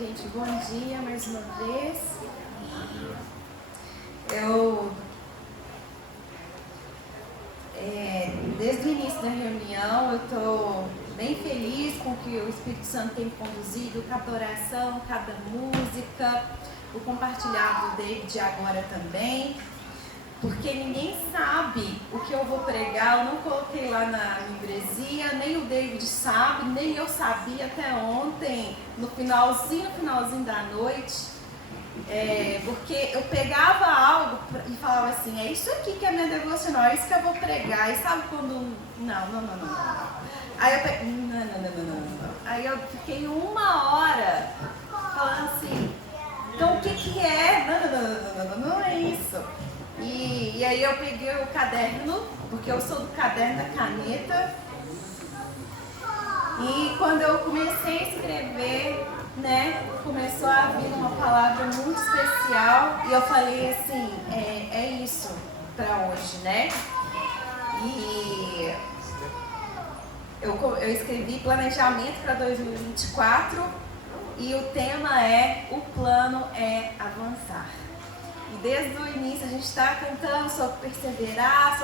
Gente, bom dia mais uma vez. Eu, desde o início da reunião, eu estou bem feliz com o que o Espírito Santo tem conduzido, cada oração, cada música, o compartilhado do David agora também, porque ninguém sabe o que eu vou pregar. Eu não coloquei lá na membresia, nem o David sabe, nem eu sabia até ontem, no finalzinho da noite, porque eu pegava algo e falava assim, é isso aqui que é minha devocional, é isso que eu vou pregar. E sabe quando... Não. Aí eu peguei, não. Aí eu fiquei 1 hora falando assim, então o que é? Não é isso. E aí eu peguei o caderno, porque eu sou do caderno da caneta, e quando eu comecei a escrever, começou a vir uma palavra muito especial, e eu falei assim, é isso para hoje, E eu escrevi planejamento para 2024, e o tema é, o plano é avançar. E desde o início a gente está cantando sobre perseverar.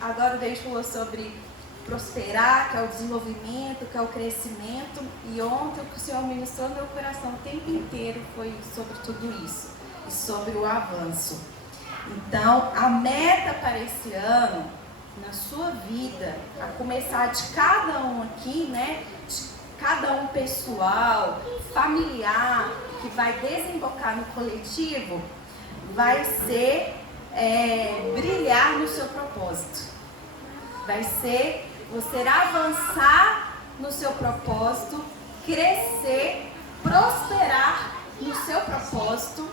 Agora o Deus falou sobre prosperar, que é o desenvolvimento, que é o crescimento. E ontem o que o Senhor ministrou no meu coração o tempo inteiro foi sobre tudo isso e sobre o avanço. Então, a meta para esse ano, na sua vida, a começar de cada um aqui, de cada um pessoal, familiar, que vai desembocar no coletivo, vai ser brilhar no seu propósito. Vai ser você avançar no seu propósito, crescer, prosperar no seu propósito,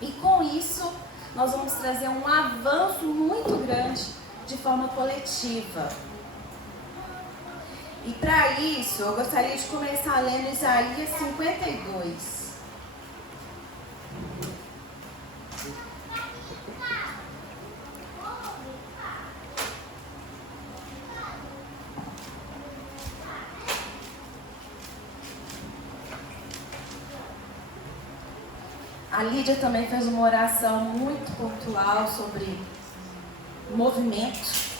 e com isso nós vamos trazer um avanço muito grande de forma coletiva. E para isso, eu gostaria de começar lendo Isaías 52. A Lídia também fez uma oração muito pontual sobre movimento.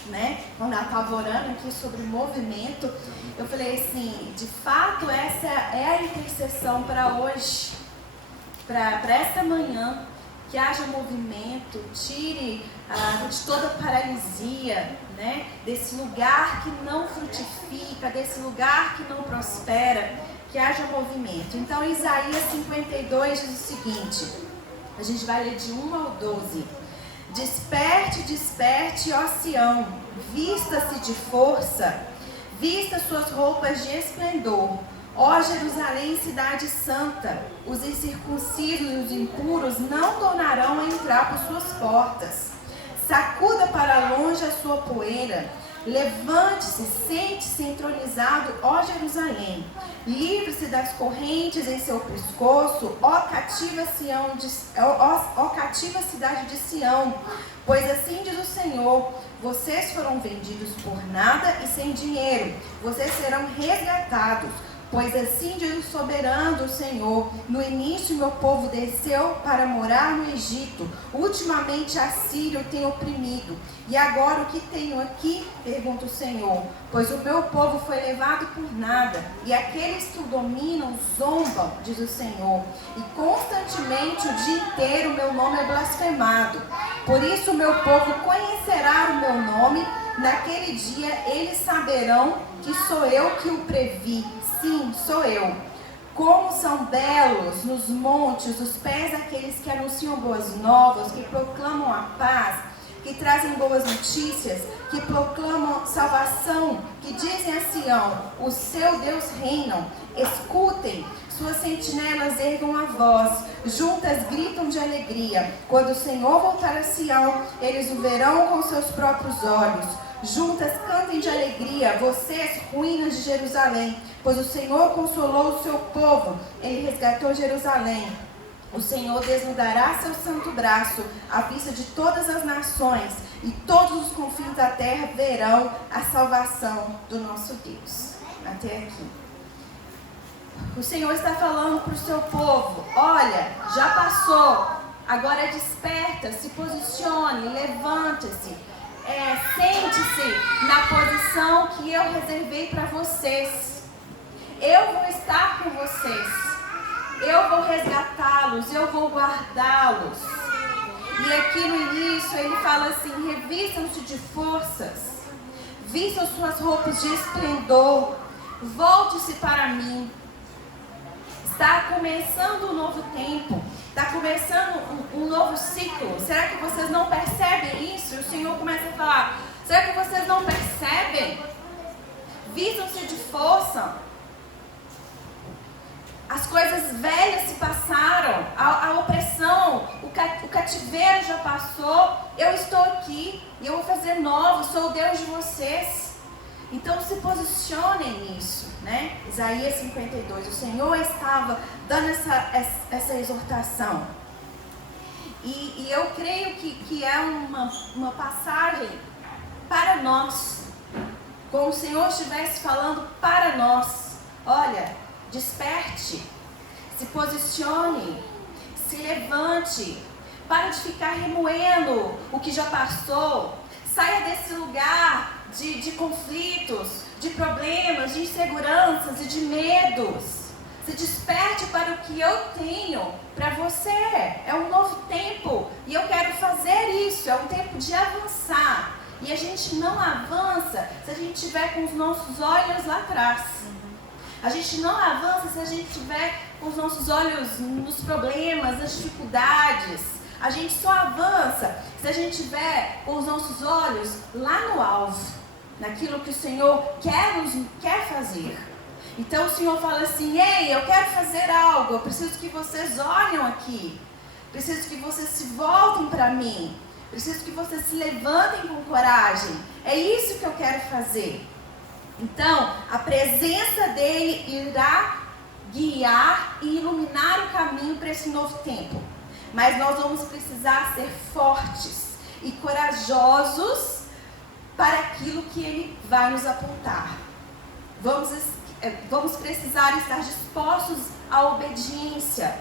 Quando ela estava orando aqui sobre movimento, eu falei assim, de fato essa é a intercessão para hoje, para esta manhã, que haja movimento, tire de toda paralisia, desse lugar que não frutifica, desse lugar que não prospera, que haja movimento. Então Isaías 52 diz o seguinte, a gente vai ler de 1 ao 12. Desperte, ó Sião, vista-se de força, vista suas roupas de esplendor. Ó Jerusalém, cidade santa, os incircuncisos e os impuros não tornarão a entrar por suas portas. Sacuda para longe a sua poeira, levante-se, sente-se entronizado, ó Jerusalém. Livre-se das correntes em seu pescoço, ó cativa cidade de Sião. Pois assim diz o Senhor, vocês foram vendidos por nada e sem dinheiro, vocês serão resgatados. Pois assim diz o soberano Senhor, no início meu povo desceu para morar no Egito, ultimamente a Síria tem oprimido. E agora o que tenho aqui? Pergunta o Senhor. Pois o meu povo foi levado por nada, e aqueles que o dominam zombam, diz o Senhor. E constantemente o dia inteiro o meu nome é blasfemado. Por isso o meu povo conhecerá o meu nome, naquele dia eles saberão que sou eu que o previ. Sim, sou eu. Como são belos nos montes os pés daqueles que anunciam boas novas, que proclamam a paz, que trazem boas notícias, que proclamam salvação, que dizem a Sião, o seu Deus reina. Escutem, suas sentinelas ergam a voz, juntas gritam de alegria. Quando o Senhor voltar a Sião, eles o verão com seus próprios olhos. Juntas cantem de alegria, vocês, ruínas de Jerusalém, pois o Senhor consolou o seu povo, ele resgatou Jerusalém. O Senhor desnudará seu santo braço à vista de todas as nações, e todos os confins da terra verão a salvação do nosso Deus. Até aqui. O Senhor está falando para o seu povo: olha, já passou, agora desperta, se posicione, levante-se, sente-se na posição que eu reservei para vocês. Eu vou estar com vocês, eu vou resgatá-los, eu vou guardá-los. E aqui no início ele fala assim: revistam-se de forças, vistam suas roupas de esplendor, volte-se para mim. Está começando um novo tempo, está começando um novo ciclo. Será que vocês não percebem isso? E o Senhor começa a falar: será que vocês não percebem? Vistam-se de força. As coisas velhas se passaram, a opressão, o cativeiro já passou. Eu estou aqui e eu vou fazer novo, sou o Deus de vocês. Então se posicionem nisso, né? Isaías 52, o Senhor estava dando essa exortação. E eu creio que é uma passagem para nós, como o Senhor estivesse falando para nós. Olha, desperte, se posicione, se levante, para de ficar remoendo o que já passou, saia desse lugar de conflitos, de problemas, de inseguranças e de medos. Se desperte para o que eu tenho para você. É um novo tempo e eu quero fazer isso. É um tempo de avançar. E a gente não avança se a gente estiver com os nossos olhos lá atrás. A gente não avança se a gente estiver com os nossos olhos nos problemas, nas dificuldades. A gente só avança se a gente tiver com os nossos olhos lá no alvo, naquilo que o Senhor quer fazer. Então o Senhor fala assim: ei, eu quero fazer algo, eu preciso que vocês olhem aqui, preciso que vocês se voltem para mim, preciso que vocês se levantem com coragem. É isso que eu quero fazer. Então a presença dele irá guiar e iluminar o caminho para esse novo tempo. Mas nós vamos precisar ser fortes e corajosos para aquilo que ele vai nos apontar. Vamos precisar estar dispostos à obediência,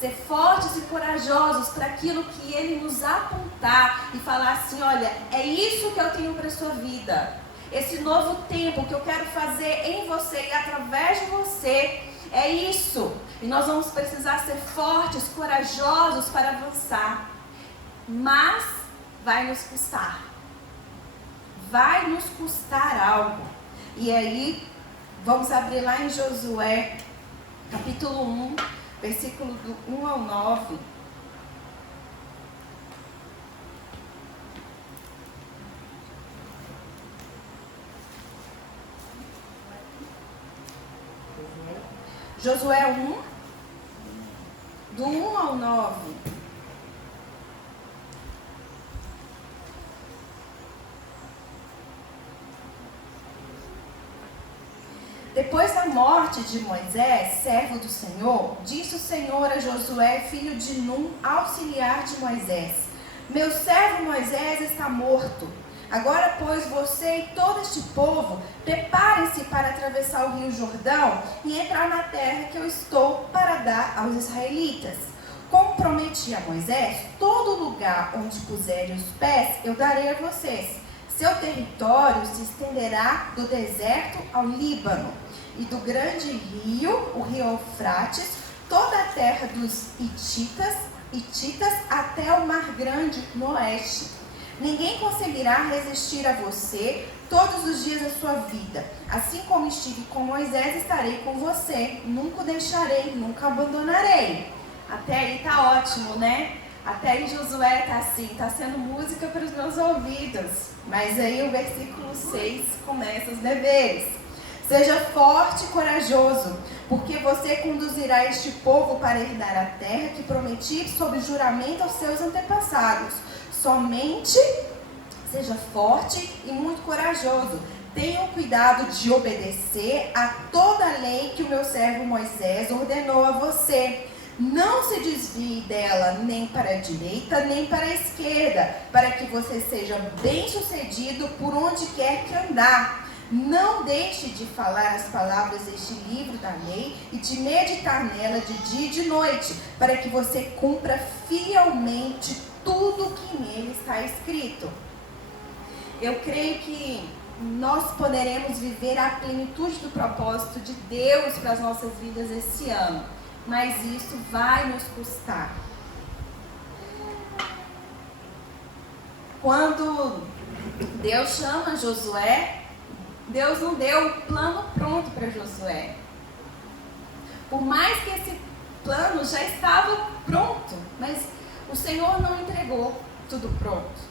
ser fortes e corajosos para aquilo que ele nos apontar e falar assim: olha, é isso que eu tenho para a sua vida. Esse novo tempo que eu quero fazer em você e através de você, é isso. E nós vamos precisar ser fortes, corajosos para avançar. Mas vai nos custar. Vai nos custar algo. E aí, vamos abrir lá em Josué, capítulo 1, versículo do 1 ao 9. Josué 1, do 1 ao 9. Depois da morte de Moisés, servo do Senhor, disse o Senhor a Josué, filho de Num, auxiliar de Moisés: meu servo Moisés está morto. Agora, pois, você e todo este povo, preparem-se para atravessar o rio Jordão e entrar na terra que eu estou para dar aos israelitas. Como prometi a Moisés, todo lugar onde puserem os pés, eu darei a vocês. Seu território se estenderá do deserto ao Líbano, e do grande rio, o rio Eufrates, toda a terra dos hititas até o mar grande no oeste. Ninguém conseguirá resistir a você todos os dias da sua vida. Assim como estive com Moisés, estarei com você. Nunca o deixarei, nunca o abandonarei. Até aí tá ótimo, né? Até aí Josué tá assim, tá sendo música para os meus ouvidos. Mas aí o versículo 6 começa os deveres. Seja forte e corajoso, porque você conduzirá este povo para herdar a terra que prometi sob juramento aos seus antepassados. Somente seja forte e muito corajoso. Tenham cuidado de obedecer a toda a lei que o meu servo Moisés ordenou a você. Não se desvie dela nem para a direita, nem para a esquerda, para que você seja bem-sucedido por onde quer que andar. Não deixe de falar as palavras deste livro da lei e de meditar nela de dia e de noite, para que você cumpra fielmente tudo que nele está escrito. Eu creio que nós poderemos viver a plenitude do propósito de Deus para as nossas vidas esse ano, mas isso vai nos custar. Quando Deus chama Josué, Deus não deu o plano pronto para Josué. Por mais que esse plano já estava pronto, mas o Senhor não entregou tudo pronto.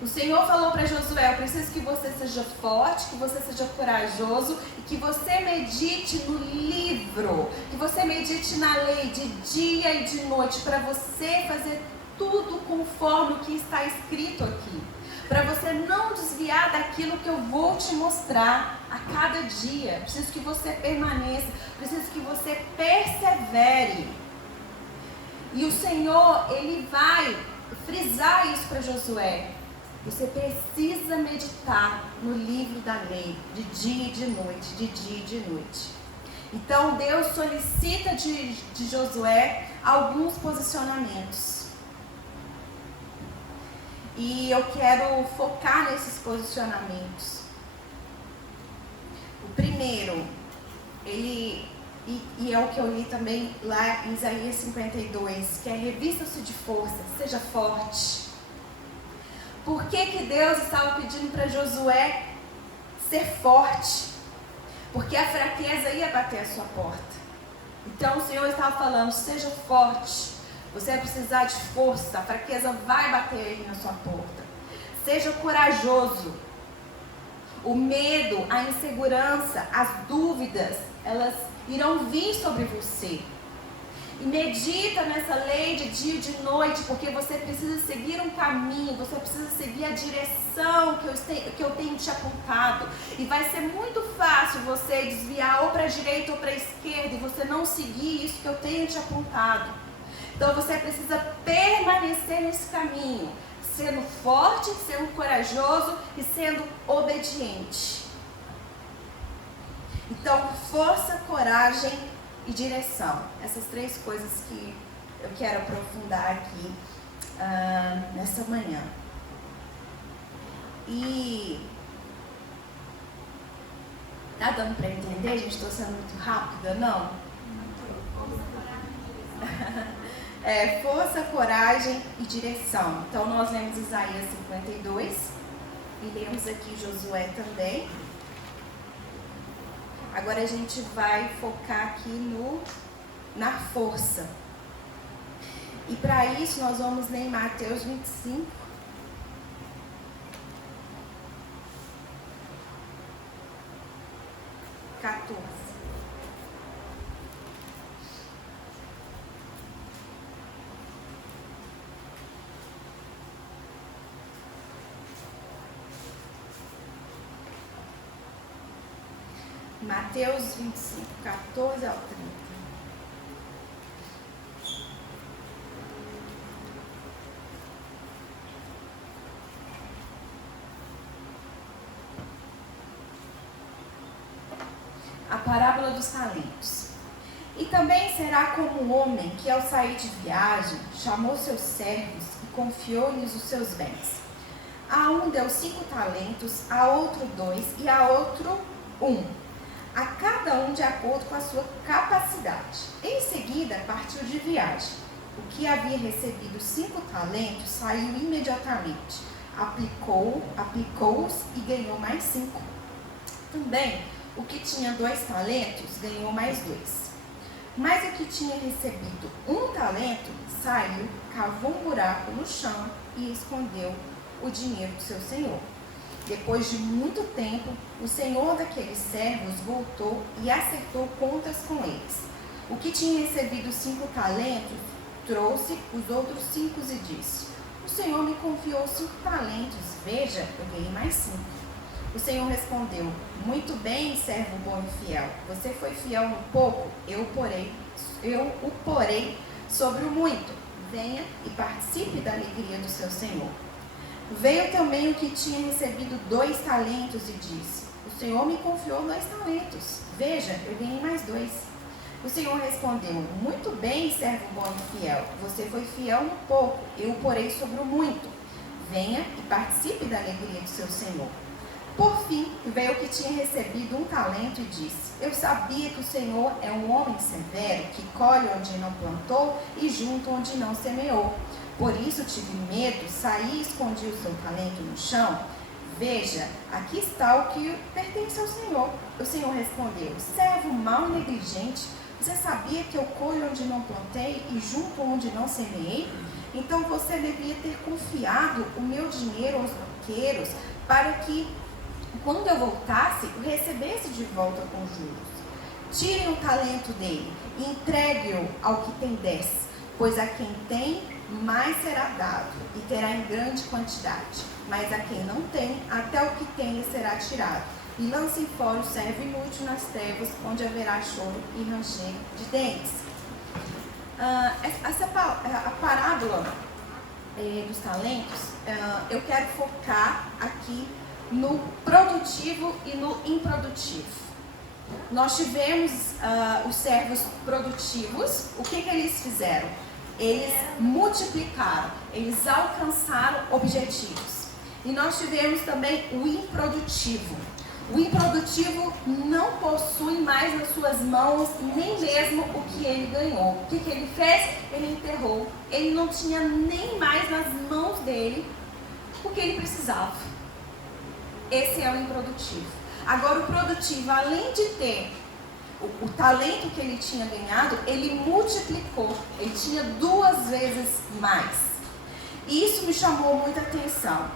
O Senhor falou para Josué: eu preciso que você seja forte, que você seja corajoso e que você medite no livro, que você medite na lei de dia e de noite, para você fazer tudo conforme o que está escrito aqui. Para você não desviar daquilo que eu vou te mostrar a cada dia. Preciso que você permaneça, preciso que você persevere. E o Senhor, Ele vai frisar isso para Josué. Você precisa meditar no livro da lei, de dia e de noite, de dia e de noite. Então Deus solicita de Josué alguns posicionamentos. E eu quero focar nesses posicionamentos. O primeiro, e é o que eu li também lá em Isaías 52, que é: revista-se de força, seja forte. Por que Deus estava pedindo para Josué ser forte? Porque a fraqueza ia bater a sua porta. Então o Senhor estava falando: seja forte. Você vai precisar de força, a fraqueza vai bater aí na sua porta. Seja corajoso. O medo, a insegurança, as dúvidas, elas irão vir sobre você. E medita nessa lei de dia e de noite, porque você precisa seguir um caminho, você precisa seguir a direção que eu tenho te apontado. E vai ser muito fácil você desviar ou para a direita ou para a esquerda e você não seguir isso que eu tenho te apontado. Então você precisa permanecer nesse caminho, sendo forte, sendo corajoso e sendo obediente. Então, força, coragem e direção. Essas três coisas que eu quero aprofundar aqui nessa manhã. E tá dando para entender, gente? Estou sendo muito rápida, não? Força, coragem e direção. Então nós lemos Isaías 52 e lemos aqui Josué também. Agora a gente vai focar aqui na força. E para isso nós vamos ler em Mateus 25. Mateus 25, 14 ao 30. A parábola dos talentos. E também será como um homem que, ao sair de viagem, chamou seus servos e confiou-lhes os seus bens. A um deu 5 talentos, a outro 2 e a outro 1. A cada um de acordo com a sua capacidade. Em seguida, partiu de viagem. O que havia recebido 5 talentos saiu imediatamente, aplicou-os e ganhou mais 5. Também, o que tinha 2 talentos ganhou mais 2. Mas o que tinha recebido 1 talento saiu, cavou um buraco no chão e escondeu o dinheiro do seu senhor. Depois de muito tempo, o senhor daqueles servos voltou e acertou contas com eles. O que tinha recebido 5 talentos trouxe os outros 5 e disse: o senhor me confiou 5 talentos, veja, eu ganhei mais 5. O senhor respondeu: muito bem, servo bom e fiel. Você foi fiel no pouco, eu o porei sobre o muito. Venha e participe da alegria do seu senhor. Veio também o que tinha recebido 2 talentos e disse: O Senhor me confiou 2 talentos. Veja, eu ganhei mais 2. O Senhor respondeu: muito bem, servo bom e fiel. Você foi fiel no pouco, eu o porei sobre o muito. Venha e participe da alegria do seu Senhor. Por fim, veio o que tinha recebido 1 talento e disse: eu sabia que o Senhor é um homem severo, que colhe onde não plantou e junta onde não semeou. Por isso tive medo, saí e escondi o seu talento no chão. Veja, aqui está o que pertence ao Senhor. O Senhor respondeu: servo mau e negligente, você sabia que eu colho onde não plantei e junto onde não semeei? Então você devia ter confiado o meu dinheiro aos banqueiros, para que, quando eu voltasse, eu recebesse de volta com juros. Tirem o talento dele e entregue-o ao que tem 10, pois a quem tem, mais será dado, e terá em grande quantidade. Mas a quem não tem, até o que tem lhe será tirado. E lancem fora o servo inútil nas trevas, onde haverá choro e ranger de dentes. A parábola dos talentos, eu quero focar aqui no produtivo e no improdutivo. Nós tivemos os servos produtivos. O que eles fizeram? Eles multiplicaram, eles alcançaram objetivos. E nós tivemos também o improdutivo. O improdutivo não possui mais nas suas mãos nem mesmo o que ele ganhou. O que ele fez? Ele enterrou. Ele não tinha nem mais nas mãos dele o que ele precisava. Esse é o improdutivo. Agora, o produtivo, além de ter o talento que ele tinha ganhado, ele multiplicou. Ele tinha 2 vezes mais. E isso me chamou muita atenção.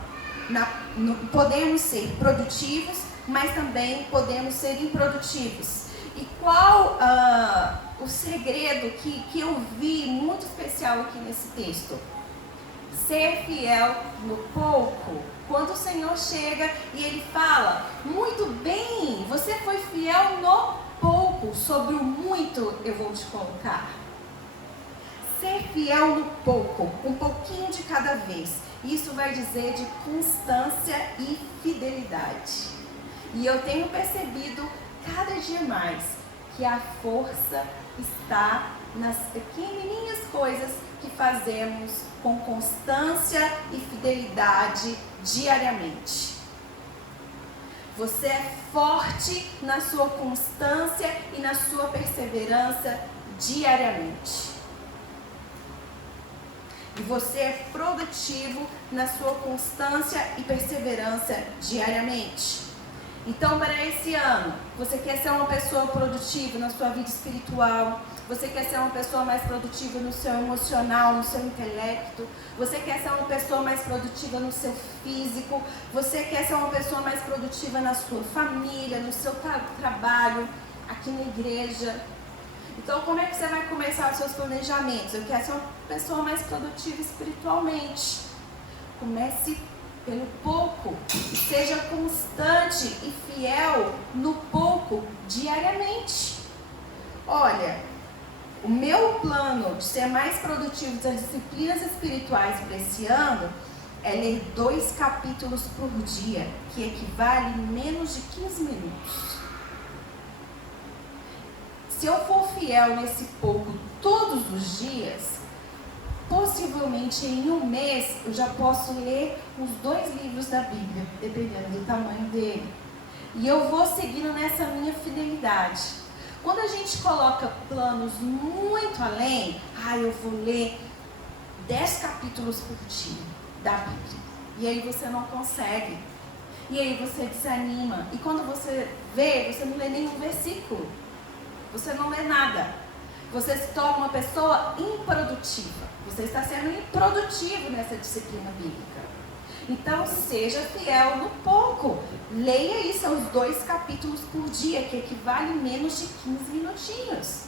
Podemos ser produtivos, mas também podemos ser improdutivos. E qual o segredo que eu vi muito especial aqui nesse texto? Ser fiel no pouco. Quando o Senhor chega e Ele fala: muito bem, você foi fiel no pouco, sobre o muito eu vou te colocar. Ser fiel no pouco, um pouquinho de cada vez. Isso vai dizer de constância e fidelidade. E eu tenho percebido cada dia mais que a força está nas pequenininhas coisas que fazemos com constância e fidelidade diariamente. Você é forte na sua constância e na sua perseverança diariamente. E você é produtivo na sua constância e perseverança diariamente. Então, para esse ano, você quer ser uma pessoa produtiva na sua vida espiritual, você quer ser uma pessoa mais produtiva no seu emocional, no seu intelecto, você quer ser uma pessoa mais produtiva no seu físico, você quer ser uma pessoa mais produtiva na sua família, no seu trabalho, aqui na igreja. Então, como é que você vai começar os seus planejamentos? Eu quero ser uma pessoa mais produtiva espiritualmente. Comece pelo pouco, seja constante e fiel no pouco diariamente. Olha, o meu plano de ser mais produtivo das disciplinas espirituais para esse ano é ler 2 capítulos por dia, que equivale a menos de 15 minutos. Se eu for fiel nesse pouco todos os dias, possivelmente em um mês eu já posso ler os 2 livros da Bíblia, dependendo do tamanho dele. E eu vou seguindo nessa minha fidelidade. Quando a gente coloca planos muito além, eu vou ler 10 capítulos por dia da Bíblia. E aí você não consegue. E aí você desanima. E quando você vê, você não lê nenhum versículo. Você não lê nada. Você se torna uma pessoa improdutiva. Você está sendo improdutivo nessa disciplina bíblica. Então, seja fiel no pouco. Leia aí seus 2 capítulos por dia, que equivale a menos de 15 minutinhos.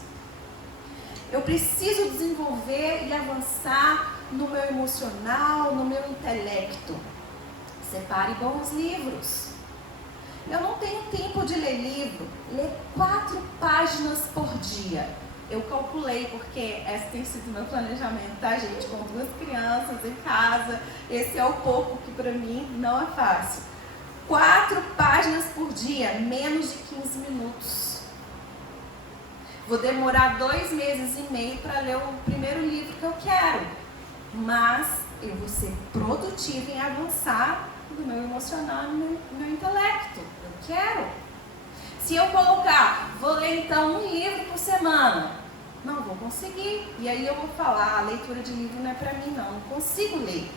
Eu preciso desenvolver e avançar no meu emocional, no meu intelecto. Separe bons livros. Eu não tenho tempo de ler livro. Lê 4 páginas por dia. Eu calculei, porque esse tem sido meu planejamento, tá, gente? Com 2 crianças em casa, esse é o pouco que para mim não é fácil. 4 páginas por dia, menos de 15 minutos. Vou demorar 2 meses e meio para ler o primeiro livro que eu quero. Mas eu vou ser produtiva em avançar no meu emocional, no meu intelecto. Eu quero. Se eu colocar, vou ler então um livro por semana, não vou conseguir. E aí eu vou falar, a leitura de livro não é para mim não consigo ler.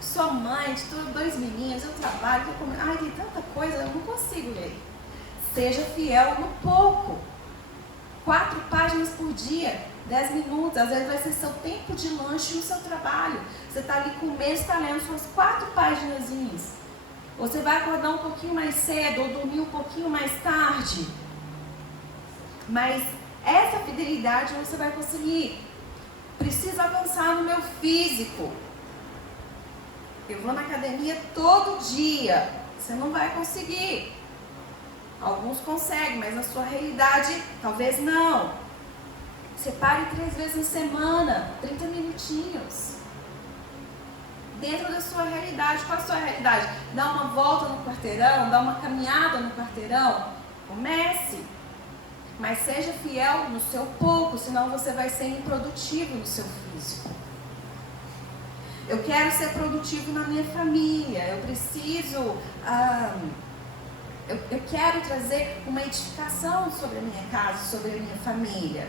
Sou mãe, tenho 2 meninos, eu trabalho, tem tanta coisa, eu não consigo ler. Seja fiel no pouco. 4 páginas por dia, 10 minutos, às vezes vai ser seu tempo de lanche no seu trabalho. Você está ali comendo, está lendo suas 4 paginazinhas. Você vai acordar um pouquinho mais cedo ou dormir um pouquinho mais tarde. Mas essa fidelidade você vai conseguir. Preciso avançar no meu físico. Eu vou na academia todo dia. Você não vai conseguir. Alguns conseguem, mas na sua realidade, talvez não. Separe 3 vezes na semana, 30 minutinhos. Dentro da sua realidade. Qual é a sua realidade? Dá uma volta no quarteirão, dá uma caminhada no quarteirão. Comece. Mas seja fiel no seu pouco, senão você vai ser improdutivo no seu físico. Eu quero ser produtivo na minha família. Eu preciso... Eu quero trazer uma edificação sobre a minha casa, sobre a minha família.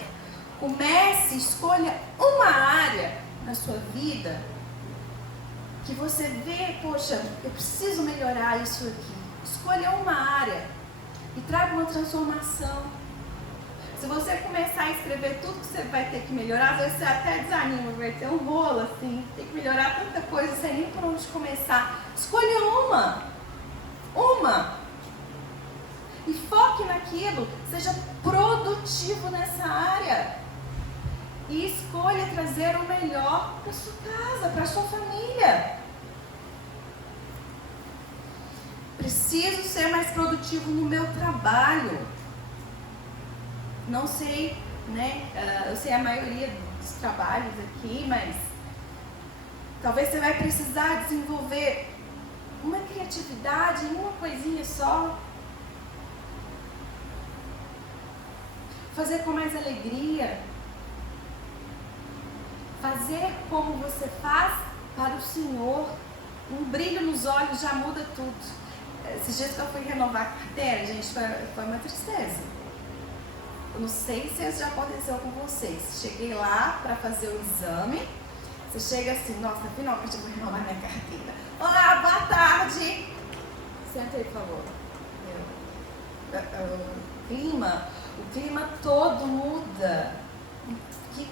Comece, escolha uma área na sua vida que você vê, poxa, eu preciso melhorar isso aqui. Escolha uma área e traga uma transformação. Se você começar a escrever tudo que você vai ter que melhorar, às vezes você até desanima, vai ter um rolo assim, tem que melhorar tanta coisa, sem nem por onde começar. Escolha uma. E foque naquilo, seja produtivo nessa área. E escolha trazer o melhor para sua casa, para sua família. Preciso ser mais produtivo no meu trabalho. Não sei, né? Eu sei a maioria dos trabalhos aqui, mas talvez você vai precisar desenvolver uma criatividade em uma coisinha só. Fazer com mais alegria. Fazer como você faz para o Senhor. Um brilho nos olhos já muda tudo. Esses dias que eu fui renovar a carteira, gente, foi uma tristeza. Eu não sei se isso já aconteceu com vocês. Cheguei lá para fazer o exame. Você chega assim, nossa, finalmente eu vou renovar minha carteira. Olá, boa tarde. Senta aí, por favor. O clima todo muda.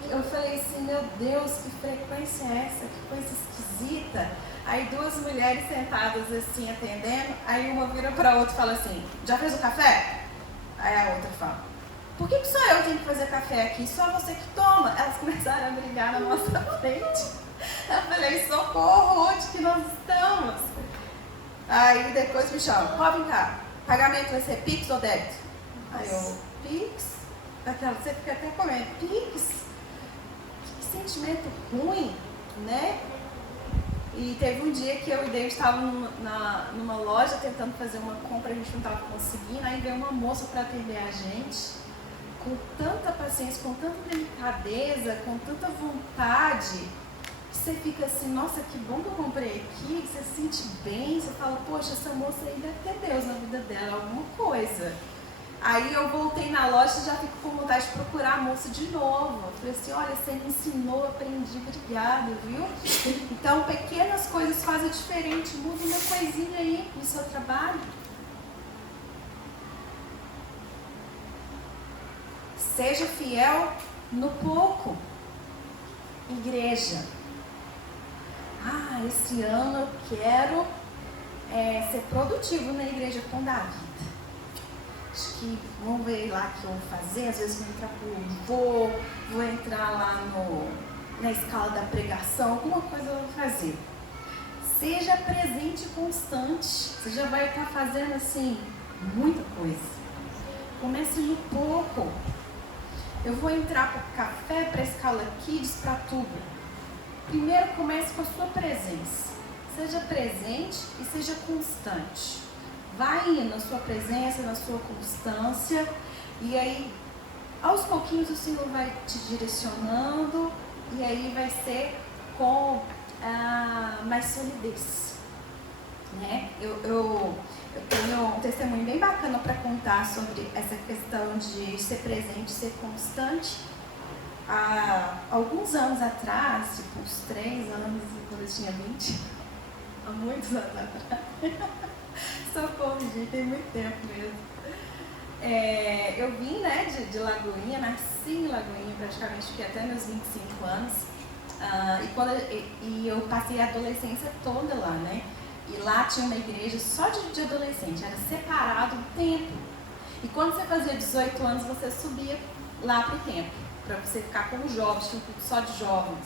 Eu falei assim, meu Deus, que frequência é essa? Que coisa esquisita. Aí 2 mulheres sentadas assim, atendendo. Aí uma vira para a outra e fala assim, já fez o café? Aí a outra fala, por que só eu tenho que fazer café aqui? Só você que toma. Elas começaram a brigar na nossa frente. Eu falei, socorro, onde que nós estamos? Aí depois me chamam, pode vir cá. Pagamento vai ser Pix ou débito? Aí eu, Pix? Você fica até comendo, Pix? Que sentimento ruim, né? E teve um dia que eu e David estávamos numa loja tentando fazer uma compra, a gente não estava conseguindo, aí veio uma moça para atender a gente, com tanta paciência, com tanta delicadeza, com tanta vontade, que você fica assim, nossa, que bom que eu comprei aqui, você se sente bem, você fala, poxa, essa moça aí deve ter Deus na vida dela, alguma coisa. Aí eu voltei na loja e já fico com vontade de procurar a moça de novo. Eu falei assim, olha, você me ensinou, aprendi, obrigada, viu? Então, pequenas coisas fazem diferente. Muda uma coisinha aí no seu trabalho. Seja fiel no pouco. Igreja. Esse ano eu quero ser produtivo na igreja com Davi. Acho que vamos ver lá o que eu vou fazer. Às vezes vou entrar vou entrar lá na escala da pregação, alguma coisa eu vou fazer. Seja presente e constante. Você já vai estar fazendo assim muita coisa. Comece no pouco. Eu vou entrar para o café, para a escala Kids, para tudo. Primeiro comece com a sua presença. Seja presente e seja constante. vai na sua presença, na sua constância, e aí aos pouquinhos o Senhor vai te direcionando, e aí vai ser com mais solidez, né? Eu tenho um testemunho bem bacana para contar sobre essa questão de ser presente, ser constante. Há alguns anos atrás, tipo uns 3 anos, quando eu tinha 20, há muitos anos atrás, socorro, gente, tem muito tempo mesmo. Eu vim, né, de Lagoinha, nasci em Lagoinha praticamente, fiquei até meus 25 anos. E eu passei a adolescência toda lá, né? E lá tinha uma igreja só de adolescente, era separado o tempo. E quando você fazia 18 anos, você subia lá pro templo, para você ficar com os jovens, tinha um culto só de jovens.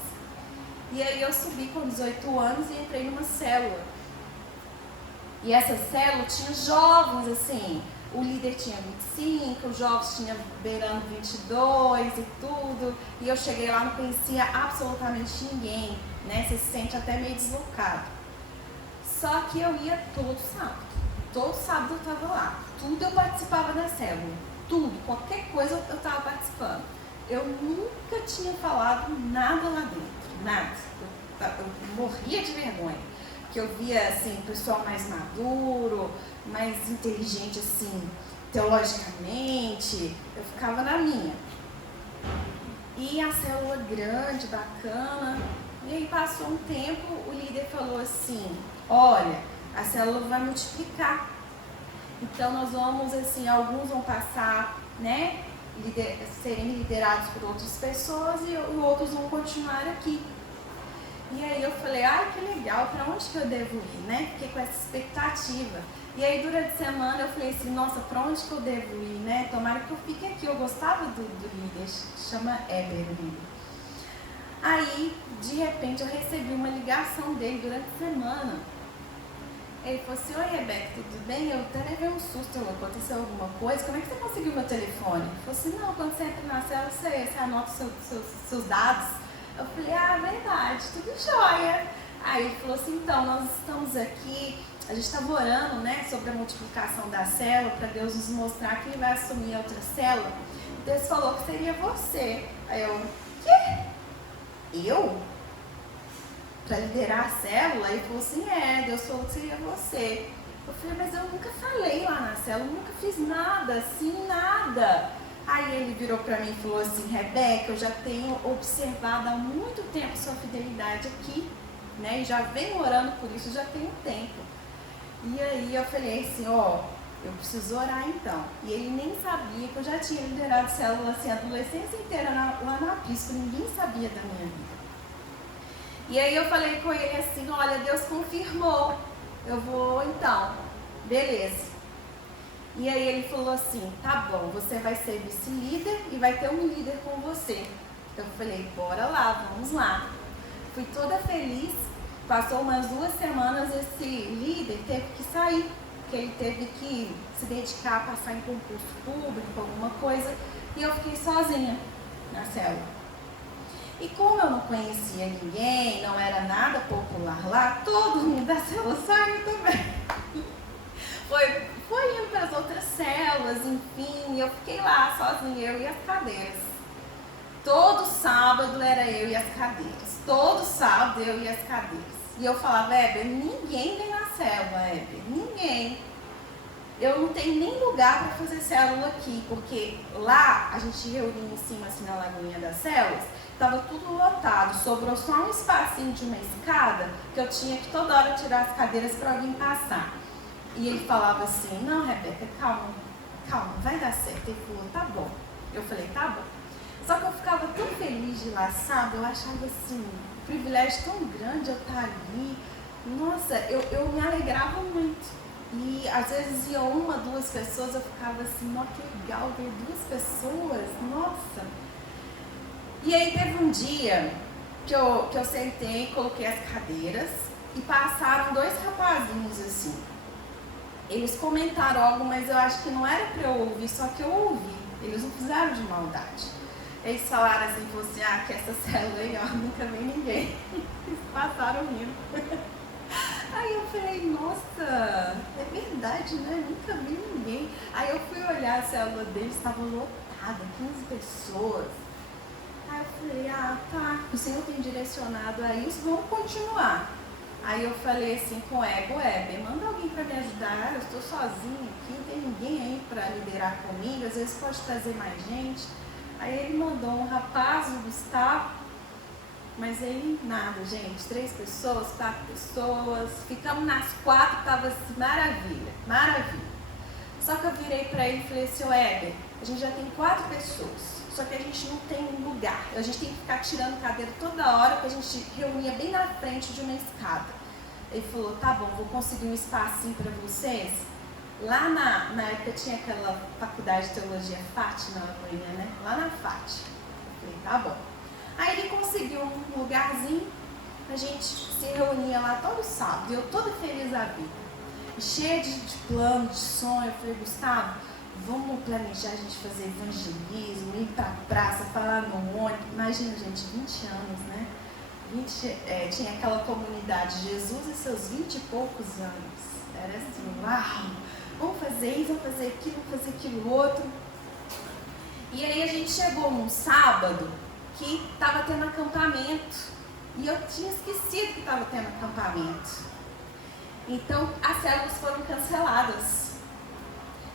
E aí eu subi com 18 anos e entrei numa célula. E essa célula tinha jovens, assim, o líder tinha 25, os jovens tinham beirando 22 e tudo. E eu cheguei lá, não conhecia absolutamente ninguém, né? Você se sente até meio deslocado. Só que eu ia todo sábado eu estava lá. Tudo eu participava da célula, tudo, qualquer coisa eu estava participando. Eu nunca tinha falado nada lá dentro, nada. Eu morria de vergonha, porque eu via assim, pessoal mais maduro, mais inteligente assim, teologicamente, eu ficava na minha. E a célula grande, bacana, e aí passou um tempo, o líder falou assim: olha, a célula vai multiplicar, então nós vamos assim, alguns vão passar, né, serem liderados por outras pessoas e outros vão continuar aqui. E aí eu falei, ai que legal, pra onde que eu devo ir, né? Fiquei com essa expectativa. E aí durante a semana eu falei assim, nossa, pra onde que eu devo ir, né? Tomara que eu fique aqui. Eu gostava do líder, chama Heber o líder. Aí, de repente, eu recebi uma ligação dele durante a semana. Ele falou assim, oi Rebeca, tudo bem? Eu até levei um susto, aconteceu alguma coisa, como é que você conseguiu meu telefone? Ele falou assim, não, quando você entra na célula, você anota seus dados. Eu falei, verdade, tudo jóia. Aí ele falou assim, então, nós estamos aqui, a gente estava orando, né, sobre a multiplicação da célula, para Deus nos mostrar quem vai assumir a outra célula. Deus falou que seria você. Aí eu, quê? Eu? Para liderar a célula? Ele falou assim, Deus falou que seria você. Eu falei, mas eu nunca falei lá na célula, nunca fiz nada, assim, nada. Aí ele virou para mim e falou assim, Rebeca, eu já tenho observado há muito tempo sua fidelidade aqui, né? E já venho orando por isso já tem um tempo. E aí eu falei assim, eu preciso orar então. E ele nem sabia que eu já tinha liderado célula assim, a adolescência inteira lá na pista, ninguém sabia da minha vida. E aí eu falei com ele assim, olha, Deus confirmou, eu vou então, beleza. E aí ele falou assim, tá bom, você vai ser vice-líder e vai ter um líder com você. Eu falei, bora lá, vamos lá. Fui toda feliz, passou umas 2 semanas, esse líder teve que sair, porque ele teve que se dedicar a passar em concurso público, alguma coisa, e eu fiquei sozinha na célula. E como eu não conhecia ninguém, não era nada popular lá, todo mundo da célula saiu também. Foi indo para as outras células, enfim, eu fiquei lá sozinha, eu e as cadeiras. Todo sábado era eu e as cadeiras. Todo sábado eu e as cadeiras. E eu falava, Heber, ninguém vem na célula, Heber, ninguém. Eu não tenho nem lugar para fazer célula aqui, porque lá a gente reunia em cima, assim, na lagoinha das células, estava tudo lotado, sobrou só um espacinho de uma escada que eu tinha que toda hora tirar as cadeiras para alguém passar. E ele falava assim, não, Rebeca, calma, vai dar certo. Ele falou, tá bom. Eu falei, tá bom. Só que eu ficava tão feliz de lá, sabe? Eu achava assim, um privilégio tão grande eu estar ali. Nossa, eu me alegrava muito. E às vezes iam 1, 2 pessoas, eu ficava assim, nossa, que legal ver 2 pessoas, nossa. E aí teve um dia que eu sentei, coloquei as cadeiras e passaram 2 rapazinhos assim. Eles comentaram algo, mas eu acho que não era para eu ouvir, só que eu ouvi. Eles não fizeram de maldade. Eles falaram assim, que essa célula aí, nunca vem ninguém. Eles passaram rindo. Aí eu falei, nossa, é verdade, né? Nunca vi ninguém. Aí eu fui olhar a célula deles, estava lotada, 15 pessoas. Aí eu falei, tá, o Senhor tem direcionado a isso, vamos continuar. Aí eu falei assim com o Heber, manda alguém para me ajudar, eu estou sozinha aqui, não tem ninguém aí para liderar comigo, às vezes pode trazer mais gente. Aí ele mandou um rapaz, o Gustavo, mas ele nada, gente, 3 pessoas, 4 pessoas, ficamos nas 4, estava assim, maravilha, maravilha. Só que eu virei para ele e falei assim, Heber, a gente já tem 4 pessoas. Só que a gente não tem lugar, a gente tem que ficar tirando cadeira toda hora, porque a gente reunia bem na frente de uma escada. Ele falou, tá bom, vou conseguir um espacinho para vocês. Lá na época tinha aquela faculdade de teologia FAT na manhã, né? Lá na FAT. Eu falei, tá bom. Aí ele conseguiu um lugarzinho, a gente se reunia lá todo sábado, e eu toda feliz da vida. E cheia de plano, de sonho, eu falei, Gustavo, vamos planejar a gente fazer evangelismo, ir pra praça, falar no ônibus. Imagina, gente, 20 anos, né? Tinha aquela comunidade, Jesus e seus 20 e poucos anos. Era assim, uau, vamos fazer isso, vamos fazer aquilo outro. E aí a gente chegou num sábado que estava tendo acampamento. E eu tinha esquecido que estava tendo acampamento. Então as células foram canceladas.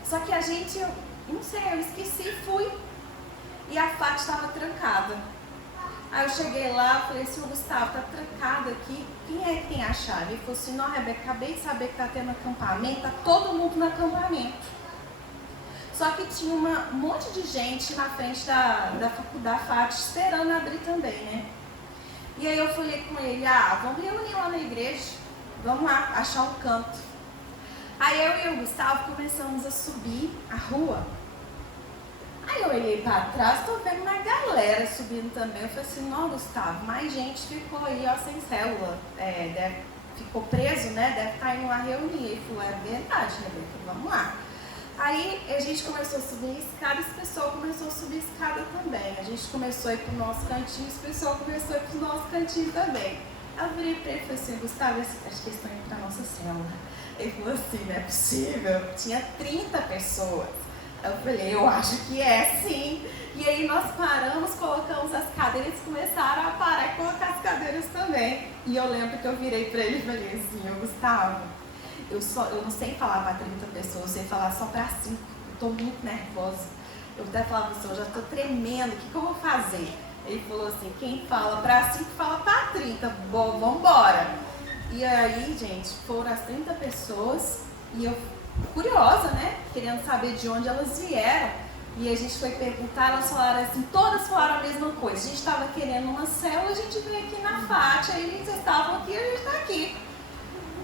Só que a gente, eu não sei, eu esqueci e fui. E a FAT estava trancada. Aí eu cheguei lá, falei assim, Gustavo, tá trancado aqui, quem é que tem a chave? Ele falou assim, não, Rebeca, acabei de saber que tá tendo acampamento, tá todo mundo no acampamento. Só que tinha um monte de gente na frente da faculdade FAT esperando abrir também, né? E aí eu falei com ele, vamos reunir lá na igreja, vamos lá, achar um canto. Aí eu e o Gustavo começamos a subir a rua. Aí eu olhei para trás, estou vendo uma galera subindo também. Eu falei assim, não, Gustavo, mais gente ficou aí, ó, sem célula. Ficou preso, né? Deve estar indo lá reunir. Ele falou, é verdade, Rebeca, vamos lá. Aí a gente começou a subir a escada, esse pessoal começou a subir a escada também. A gente começou a ir para o nosso cantinho, esse pessoal começou a ir para o nosso cantinho também. Eu virei para ele e falei assim, Gustavo, acho que eles estão indo para a nossa célula. Ele falou assim, não é possível, tinha 30 pessoas. Eu falei, eu acho que é sim. E aí nós paramos, colocamos as cadeiras, eles começaram a parar e colocar as cadeiras também. E eu lembro que eu virei para ele e falei assim, Gustavo, eu não sei falar para 30 pessoas, eu sei falar só para 5, eu estou muito nervosa. Eu até falava assim, eu já estou tremendo, o que eu vou fazer? Ele falou assim, quem fala para 5 fala para 30, bom, vamos embora. E aí, gente, foram as 30 pessoas e eu, curiosa, né? Querendo saber de onde elas vieram. E a gente foi perguntar, elas falaram assim, todas falaram a mesma coisa. A gente estava querendo uma célula, a gente veio aqui na FAT, aí vocês estavam aqui, a gente está aqui.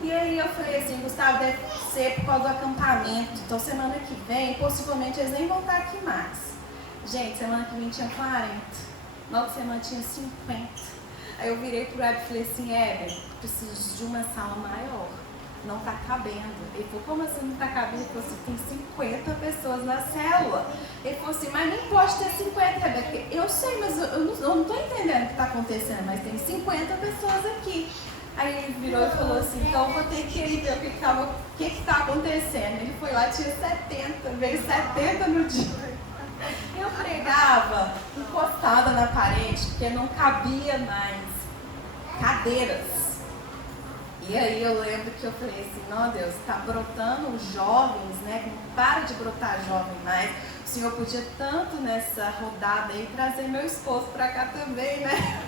E aí eu falei assim, Gustavo, deve ser por causa do acampamento. Então semana que vem, possivelmente eles nem vão estar aqui mais. Gente, semana que vem tinha 40. Na outra semana tinha 50. Aí eu virei pro Heber e falei assim, Heber, preciso de uma sala maior, não tá cabendo. Ele falou, como assim não tá cabendo? Ele falou assim, tem 50 pessoas na célula. Ele falou assim, mas nem pode ter 50, Heber. Eu sei, mas eu não tô entendendo o que tá acontecendo, mas tem 50 pessoas aqui. Aí ele virou e falou assim, então eu vou ter que ir ver o que tá acontecendo. Ele foi lá, tinha 70, veio 70 no dia. Eu pregava encostada na parede, porque não cabia mais cadeiras. E aí eu lembro que eu falei assim, não, Deus, está brotando os jovens, né? Não para de brotar jovem mais. O Senhor podia tanto nessa rodada aí trazer meu esposo para cá também, né?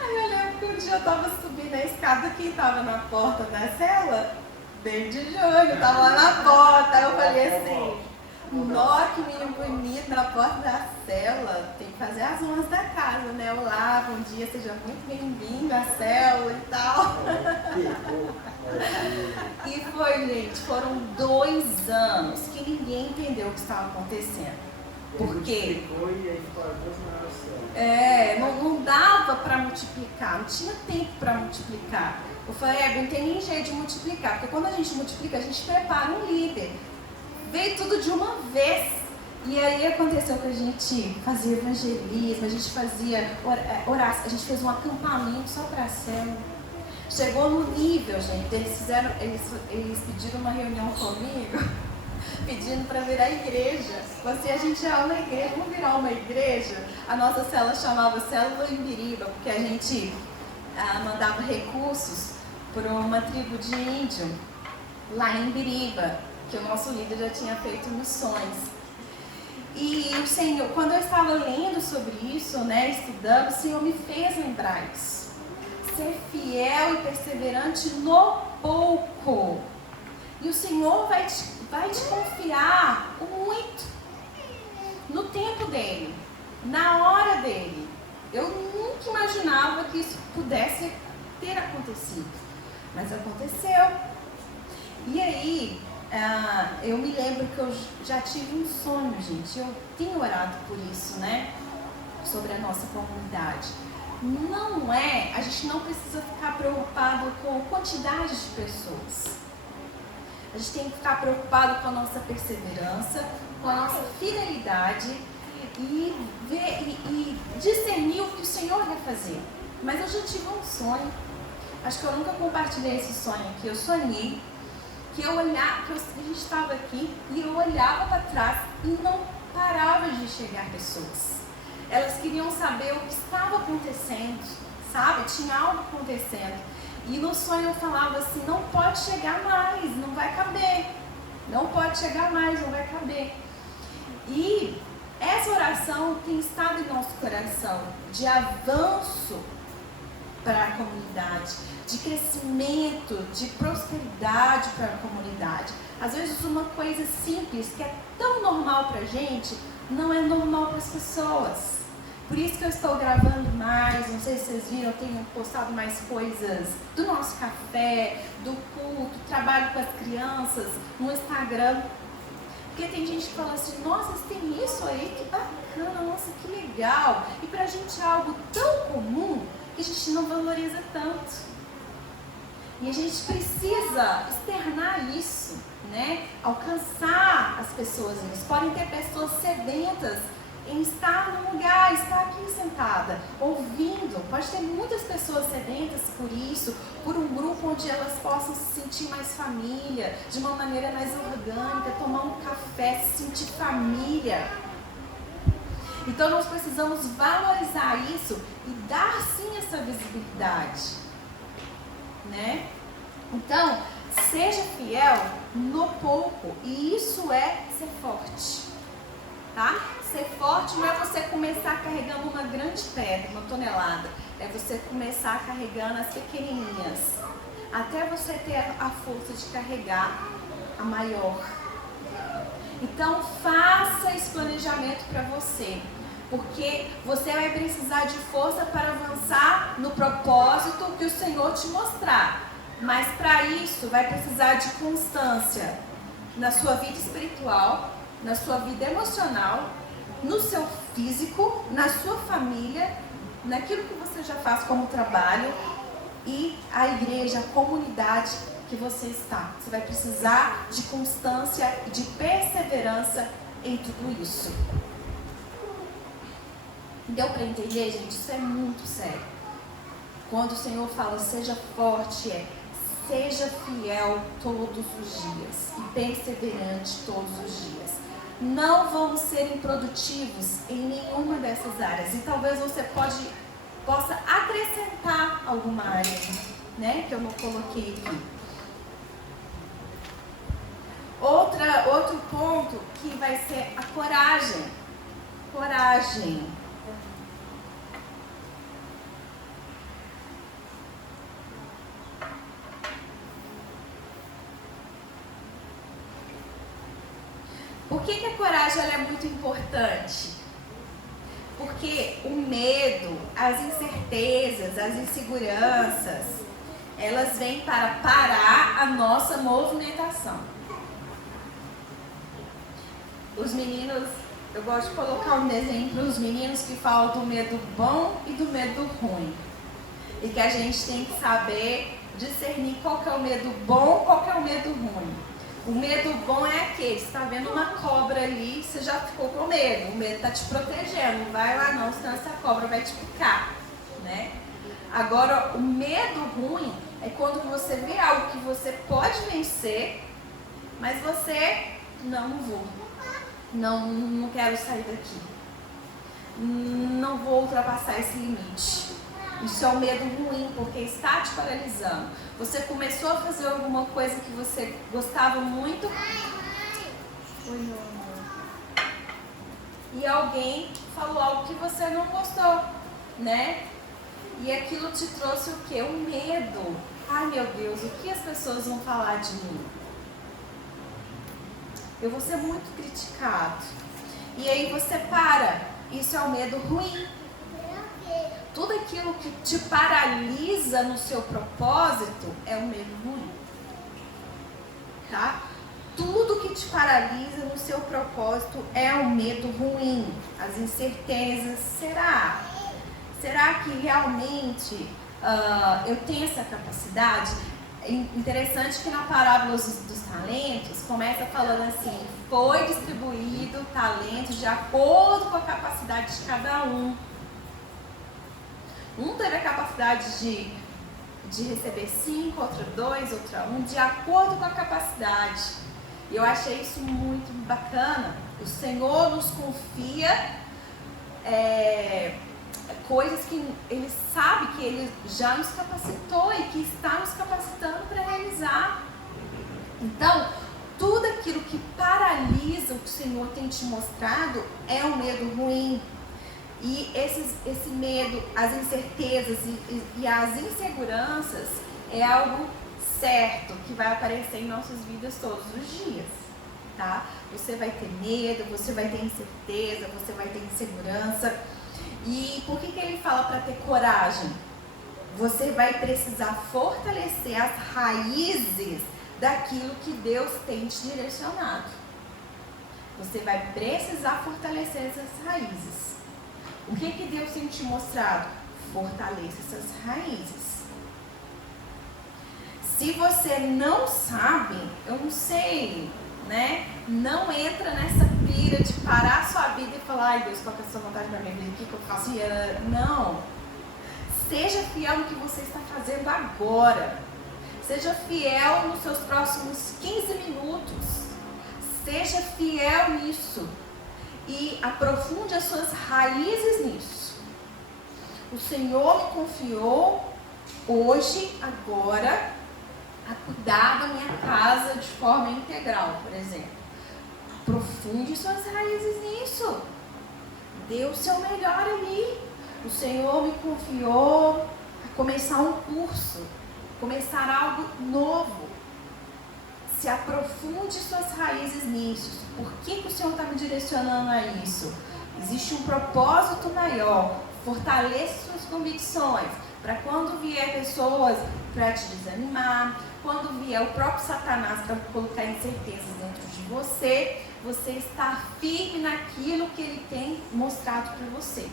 Aí eu lembro que um dia eu estava subindo a escada, quem estava na porta da cela? Desde Júnior, estava lá na porta. Aí eu falei assim, nossa, que menino bonito na porta da célula. Tem que fazer as honras da casa, né? Olá, bom dia, seja muito bem-vindo à célula e tal. E foi, gente, foram 2 anos que ninguém entendeu o que estava acontecendo. Por quê? Não dava para multiplicar, não tinha tempo para multiplicar. Eu falei, não tem nem jeito de multiplicar, porque quando a gente multiplica, a gente prepara um líder. Veio tudo de uma vez. E aí aconteceu que a gente fazia evangelismo, a gente fazia oração, a gente fez um acampamento só para a célula. Chegou no nível, gente, eles pediram uma reunião comigo, pedindo para virar igreja. A gente é uma igreja, vamos virar uma igreja? A nossa célula chamava Célula em Biriba, porque a gente mandava recursos para uma tribo de índio lá em Biriba, que o nosso líder já tinha feito missões. E o Senhor, quando eu estava lendo sobre isso, né, estudando, o Senhor me fez lembrar isso. Ser fiel e perseverante no pouco. E o Senhor vai te confiar muito no tempo dele, na hora dele. Eu nunca imaginava que isso pudesse ter acontecido, mas aconteceu. E aí, eu me lembro que eu já tive um sonho, gente. Eu tenho orado por isso, né? Sobre a nossa comunidade. A gente não precisa ficar preocupado com a quantidade de pessoas. A gente tem que ficar preocupado com a nossa perseverança, com a nossa fidelidade e discernir o que o Senhor vai fazer. Mas eu já tive um sonho. Acho que eu nunca compartilhei esse sonho aqui. Eu sonhei que a gente estava aqui e eu olhava para trás e não parava de enxergar pessoas. Elas queriam saber o que estava acontecendo, sabe? Tinha algo acontecendo. E no sonho eu falava assim, não pode chegar mais, não vai caber. Não pode chegar mais, não vai caber. E essa oração tem estado em nosso coração, de avanço para a comunidade, de crescimento, de prosperidade para a comunidade. Às vezes uma coisa simples, que é tão normal para a gente, não é normal para as pessoas. Por isso que eu estou gravando mais, não sei se vocês viram, eu tenho postado mais coisas do nosso café, do culto, trabalho com as crianças no Instagram. Porque tem gente que fala assim, nossa, você tem isso aí, que bacana, nossa, que legal. E pra gente é algo tão comum que a gente não valoriza tanto. E a gente precisa externar isso, né? Alcançar as pessoas. Eles podem ter pessoas sedentas em estar no lugar, estar aqui sentada, ouvindo. Pode ter muitas pessoas sedentas por isso, por um grupo onde elas possam se sentir mais família, de uma maneira mais orgânica, tomar um café, se sentir família. Então nós precisamos valorizar isso e dar sim essa visibilidade, né? Então, seja fiel no pouco, e isso é ser forte, tá? Ser forte não é você começar carregando uma grande pedra, 1 tonelada. É você começar carregando as pequenininhas, até você ter a força de carregar a maior. Então faça esse planejamento para você, porque você vai precisar de força para avançar no propósito que o Senhor te mostrar. Mas para isso vai precisar de constância na sua vida espiritual, na sua vida emocional, no seu físico, na sua família, naquilo que você já faz como trabalho e a igreja, a comunidade que você está. Você vai precisar de constância e de perseverança em tudo isso. Deu para entender, gente? Isso é muito sério. Quando o Senhor fala, seja forte, seja fiel todos os dias e perseverante todos os dias. Não vamos ser improdutivos em nenhuma dessas áreas. E talvez você possa acrescentar alguma área, né, que eu não coloquei aqui. Outro ponto que vai ser a coragem. Coragem. Por que a coragem ela é muito importante? Porque o medo, as incertezas, as inseguranças, elas vêm para parar a nossa movimentação. Os meninos, eu gosto de colocar um desenho para os meninos que falam do medo bom e do medo ruim. E que a gente tem que saber discernir qual que é o medo bom, qual que é o medo ruim. O medo bom é aquele, você está vendo uma cobra ali, você já ficou com medo, o medo está te protegendo, não vai lá não, senão essa cobra vai te picar, né? Agora, o medo ruim É quando você vê algo que você pode vencer, mas você não vou. Não quero sair daqui. Não vou ultrapassar esse limite. Isso é um medo ruim, porque está te paralisando. Você começou a fazer alguma coisa que você gostava muito. Oi, meu amor. E alguém falou algo que você não gostou, né? E aquilo te trouxe o quê? Um medo. Ai, meu Deus, o que as pessoas vão falar de mim? Eu vou ser muito criticado. E aí você para. Isso é um medo ruim. Tudo aquilo que te paralisa no seu propósito é um medo ruim. Tá? Tudo que te paralisa no seu propósito é um medo ruim. As incertezas. Será que realmente eu tenho essa capacidade? É interessante que na parábola dos talentos começa falando assim: foi distribuído o talento de acordo com a capacidade de cada um. Um teve a capacidade de receber 5, outro 2, outro 1, de acordo com a capacidade. E eu achei isso muito bacana. O Senhor nos confia coisas que Ele sabe que Ele já nos capacitou e que está nos capacitando para realizar. Então, tudo aquilo que paralisa o que o Senhor tem te mostrado é um medo ruim. E esse medo, as incertezas e as inseguranças é algo certo que vai aparecer em nossas vidas todos os dias, tá? Você vai ter medo, você vai ter incerteza, você vai ter insegurança. E por que ele fala para ter coragem? Você vai precisar fortalecer as raízes daquilo que Deus tem te direcionado. Você vai precisar fortalecer essas raízes. O que Deus tem te mostrado? Fortaleça essas raízes. Se você não sabe, eu não sei, né? Não entra nessa pira de parar a sua vida e falar: ai Deus, qual que é a sua vontade para minha vida? O que eu faço? Não. Seja fiel no que você está fazendo agora. Seja fiel nos seus próximos 15 minutos. Seja fiel nisso. E aprofunde as suas raízes nisso. O Senhor me confiou hoje, agora, a cuidar da minha casa de forma integral, por exemplo. Aprofunde suas raízes nisso. Dê o seu melhor ali. O Senhor me confiou a começar um curso, começar algo novo. Se aprofunde suas raízes nisso. Por que o Senhor está me direcionando a isso? Existe um propósito maior. Fortaleça suas convicções. Para quando vier pessoas para te desanimar, quando vier o próprio Satanás para colocar incertezas dentro de você, você está firme naquilo que ele tem mostrado para você.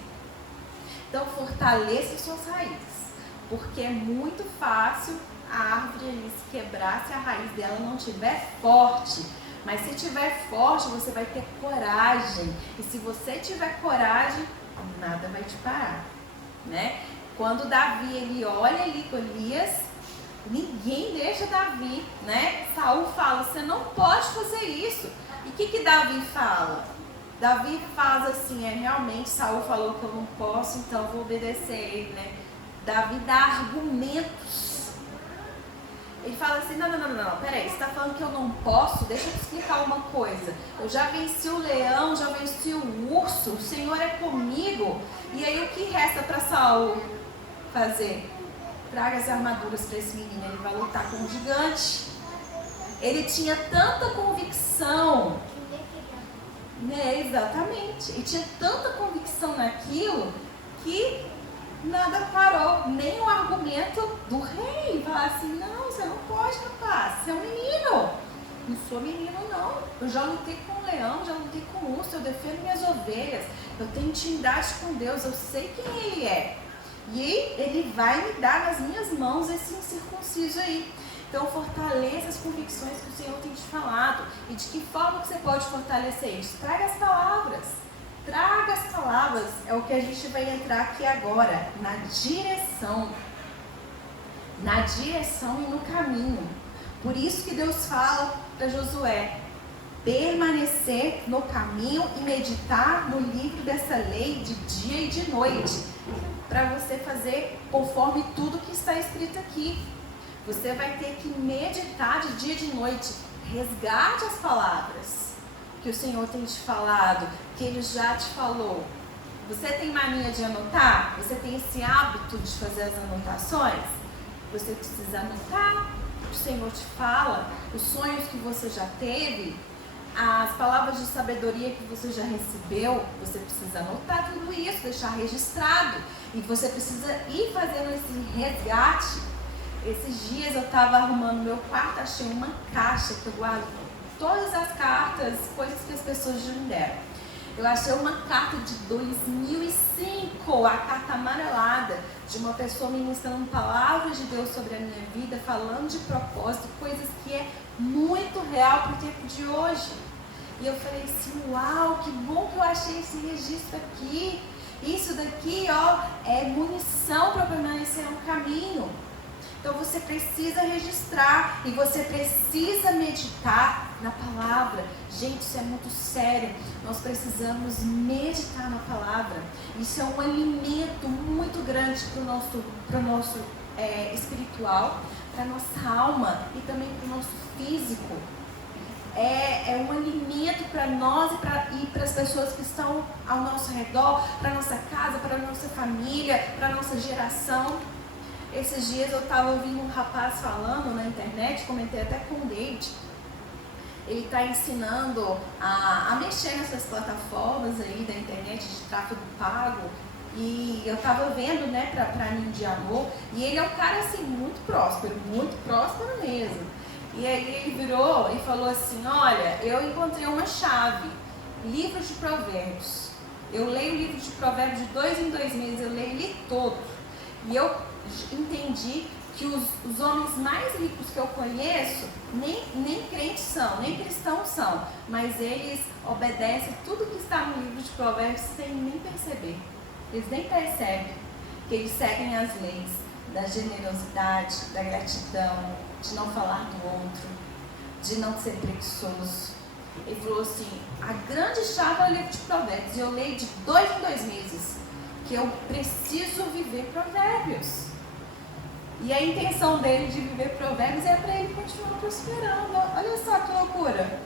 Então fortaleça suas raízes. Porque é muito fácil a árvore ali se quebrar se a raiz dela não estiver forte. Mas se estiver forte, você vai ter coragem. E se você tiver coragem, nada vai te parar, né? Quando Davi, ele olha ali Golias, ninguém deixa Davi, né? Saul fala: você não pode fazer isso. E o que Davi fala? Davi faz assim: realmente Saul falou que eu não posso, então eu vou obedecer ele, né? Davi dá argumentos. Ele fala assim: não, peraí, você está falando que eu não posso? Deixa eu te explicar uma coisa. Eu já venci o leão, já venci o urso, o Senhor é comigo. E aí o que resta para Saul fazer? Traga as armaduras para esse menino, ele vai lutar com um gigante. Ele tinha tanta convicção, né? Exatamente. Ele tinha tanta convicção naquilo que nada parou, nem o argumento do rei. Falar assim: não, você não pode, rapaz, você é um menino. Não sou menino, não. Eu já lutei com o leão, já lutei com o urso, eu defendo minhas ovelhas, eu tenho intimidade com Deus, eu sei quem Ele é. E Ele vai me dar nas minhas mãos esse incircunciso aí. Então fortaleça as convicções que o Senhor tem te falado. E de que forma que você pode fortalecer isso? Traga as palavras. Traga as palavras. É o que a gente vai entrar aqui agora, na direção. na direção e no caminho. Por isso que Deus fala para Josué, permanecer no caminho e meditar no livro dessa lei de dia e de noite, para você fazer conforme tudo que está escrito aqui. Você vai ter que meditar de dia e de noite. Resgate as palavras que o Senhor tem te falado, que Ele já te falou. Você tem mania de anotar? Você tem esse hábito de fazer as anotações? Você precisa anotar o que o Senhor te fala, os sonhos que você já teve, as palavras de sabedoria que você já recebeu. Você precisa anotar tudo isso, deixar registrado. E você precisa ir fazendo esse resgate. Esses dias eu estava arrumando meu quarto, achei uma caixa que eu guardo todas as cartas, coisas que as pessoas já me deram. Eu achei uma carta de 2005, a carta amarelada, de uma pessoa ministrando palavras de Deus sobre a minha vida, falando de propósito, coisas que é muito real para o tempo de hoje. E eu falei assim, uau, que bom que eu achei esse registro aqui. Isso daqui, ó, é munição para permanecer no caminho. Então você precisa registrar e você precisa meditar na palavra. Gente, isso é muito sério. Nós precisamos meditar na palavra. Isso é um alimento muito grande para o nosso espiritual, para a nossa alma e também para o nosso físico. É um alimento para nós e para as pessoas que estão ao nosso redor, para a nossa casa, para a nossa família, para a nossa geração. Esses dias eu estava ouvindo um rapaz falando na internet, comentei até com o David. Ele está ensinando a mexer nessas plataformas aí da internet de tráfego pago. E eu estava vendo, né, para Ninho de Amor. E ele é um cara assim muito próspero mesmo. E aí ele virou e falou assim, olha, eu encontrei uma chave, livro de provérbios. Eu leio o livro de provérbios de 2 em 2 meses, eu leio ele todo. E eu entendi que os homens mais ricos que eu conheço, nem crentes são, nem cristãos são, mas eles obedecem tudo que está no livro de provérbios sem nem perceber. Eles nem percebem que eles seguem as leis da generosidade, da gratidão, de não falar do outro, de não ser preguiçoso. Ele falou assim, a grande chave é o livro de provérbios, e eu leio de 2 em 2 meses, que eu preciso viver provérbios. E a intenção dele de viver provérbios é para ele continuar prosperando. Olha só que loucura.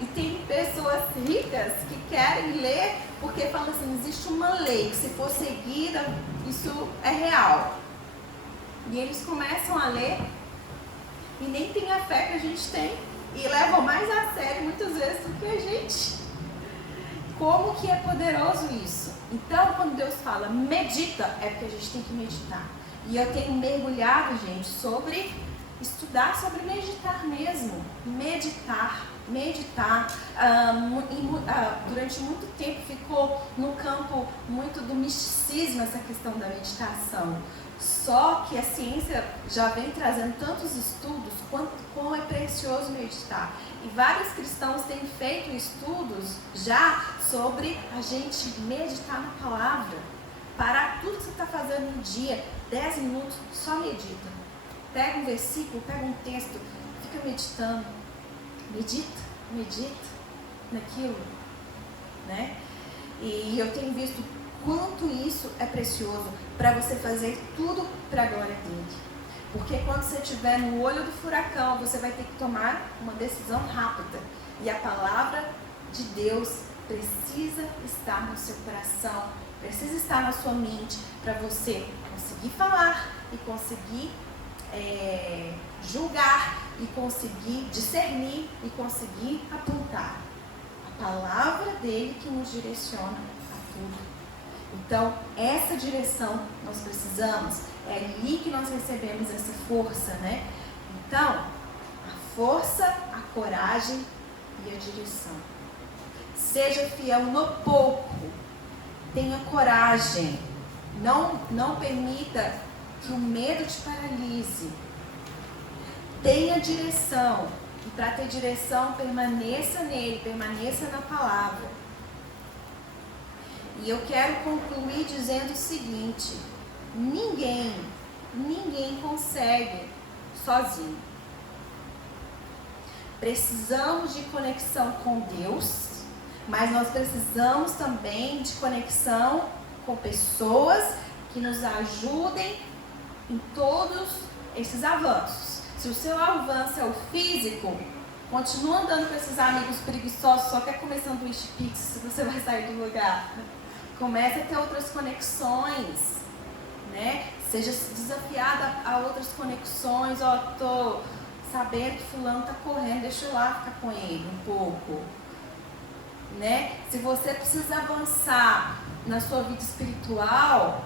E tem pessoas ricas que querem ler porque falam assim, existe uma lei que se for seguida, isso é real. E eles começam a ler e nem tem a fé que a gente tem e levam mais a sério muitas vezes do que a gente. Como que é poderoso isso? Então, quando Deus fala medita, é porque a gente tem que meditar. E eu tenho mergulhado, gente, sobre estudar, sobre meditar mesmo. Meditar. Durante muito tempo ficou no campo muito do misticismo essa questão da meditação. Só que a ciência já vem trazendo tantos estudos como é precioso meditar. E vários cristãos têm feito estudos já sobre a gente meditar na palavra. Parar tudo que você está fazendo no dia, 10 minutos, só medita. Pega um versículo, pega um texto, fica meditando. Medita naquilo, né? E eu tenho visto quanto isso é precioso para você fazer tudo para a glória dele. Porque quando você estiver no olho do furacão, você vai ter que tomar uma decisão rápida. E a palavra de Deus precisa estar no seu coração, precisa estar na sua mente para você conseguir falar e conseguir julgar e conseguir discernir e conseguir apontar. A palavra dele que nos direciona a tudo. Então, essa direção nós precisamos, é ali que nós recebemos essa força, né? Então, a força, a coragem e a direção. Seja fiel no pouco, tenha coragem, não permita que o medo te paralise. Tenha direção, e para ter direção, permaneça nele, permaneça na palavra. E eu quero concluir dizendo o seguinte: ninguém ninguém consegue sozinho. Precisamos de conexão com Deus, mas nós precisamos também de conexão com pessoas que nos ajudem em todos esses avanços. Se o seu avanço é o físico, continua andando com esses amigos preguiçosos, só quer comer sanduíche pizza, se você vai sair do lugar. Comece a ter outras conexões, né? Seja desafiada a outras conexões. Tô sabendo que fulano tá correndo, deixa eu lá ficar com ele um pouco, né? Se você precisa avançar na sua vida espiritual,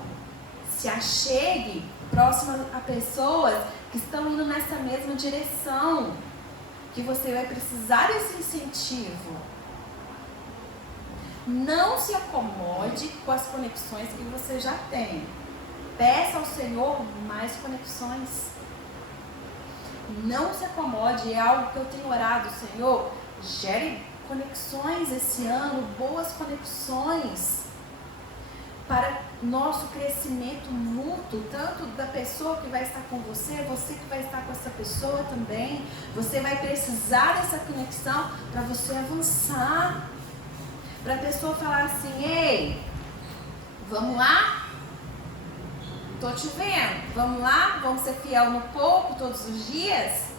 se achegue próximo a pessoas que estão indo nessa mesma direção, que você vai precisar desse incentivo. Não se acomode com as conexões que você já tem. Peça ao Senhor mais conexões. Não se acomode, é algo que eu tenho orado, Senhor, gere conexões esse ano, boas conexões, para nosso crescimento mútuo, tanto da pessoa que vai estar com você que vai estar com essa pessoa também. Você vai precisar dessa conexão para você avançar, para a pessoa falar assim: ei, vamos lá? Tô te vendo, vamos lá? Vamos ser fiel no pouco todos os dias?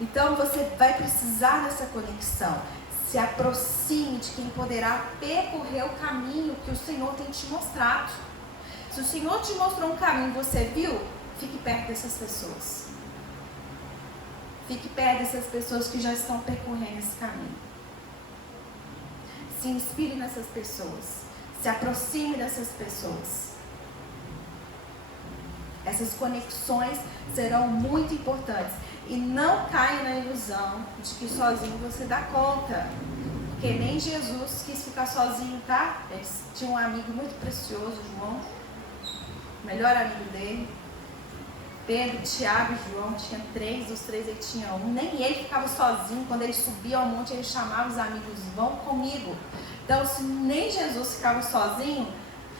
Então você vai precisar dessa conexão. Se aproxime de quem poderá percorrer o caminho que o Senhor tem te mostrado. Se o Senhor te mostrou um caminho e você viu, fique perto dessas pessoas. Fique perto dessas pessoas que já estão percorrendo esse caminho. Se inspire nessas pessoas. Se aproxime dessas pessoas. Essas conexões serão muito importantes. E não caia na ilusão de que sozinho você dá conta. Porque nem Jesus quis ficar sozinho, tá? Ele tinha um amigo muito precioso, João. O melhor amigo dele. Pedro, Tiago e João. Tinha 3, dos 3 ele tinha 1. Nem ele ficava sozinho. Quando ele subia ao monte, ele chamava os amigos: vão comigo. Então, se nem Jesus ficava sozinho,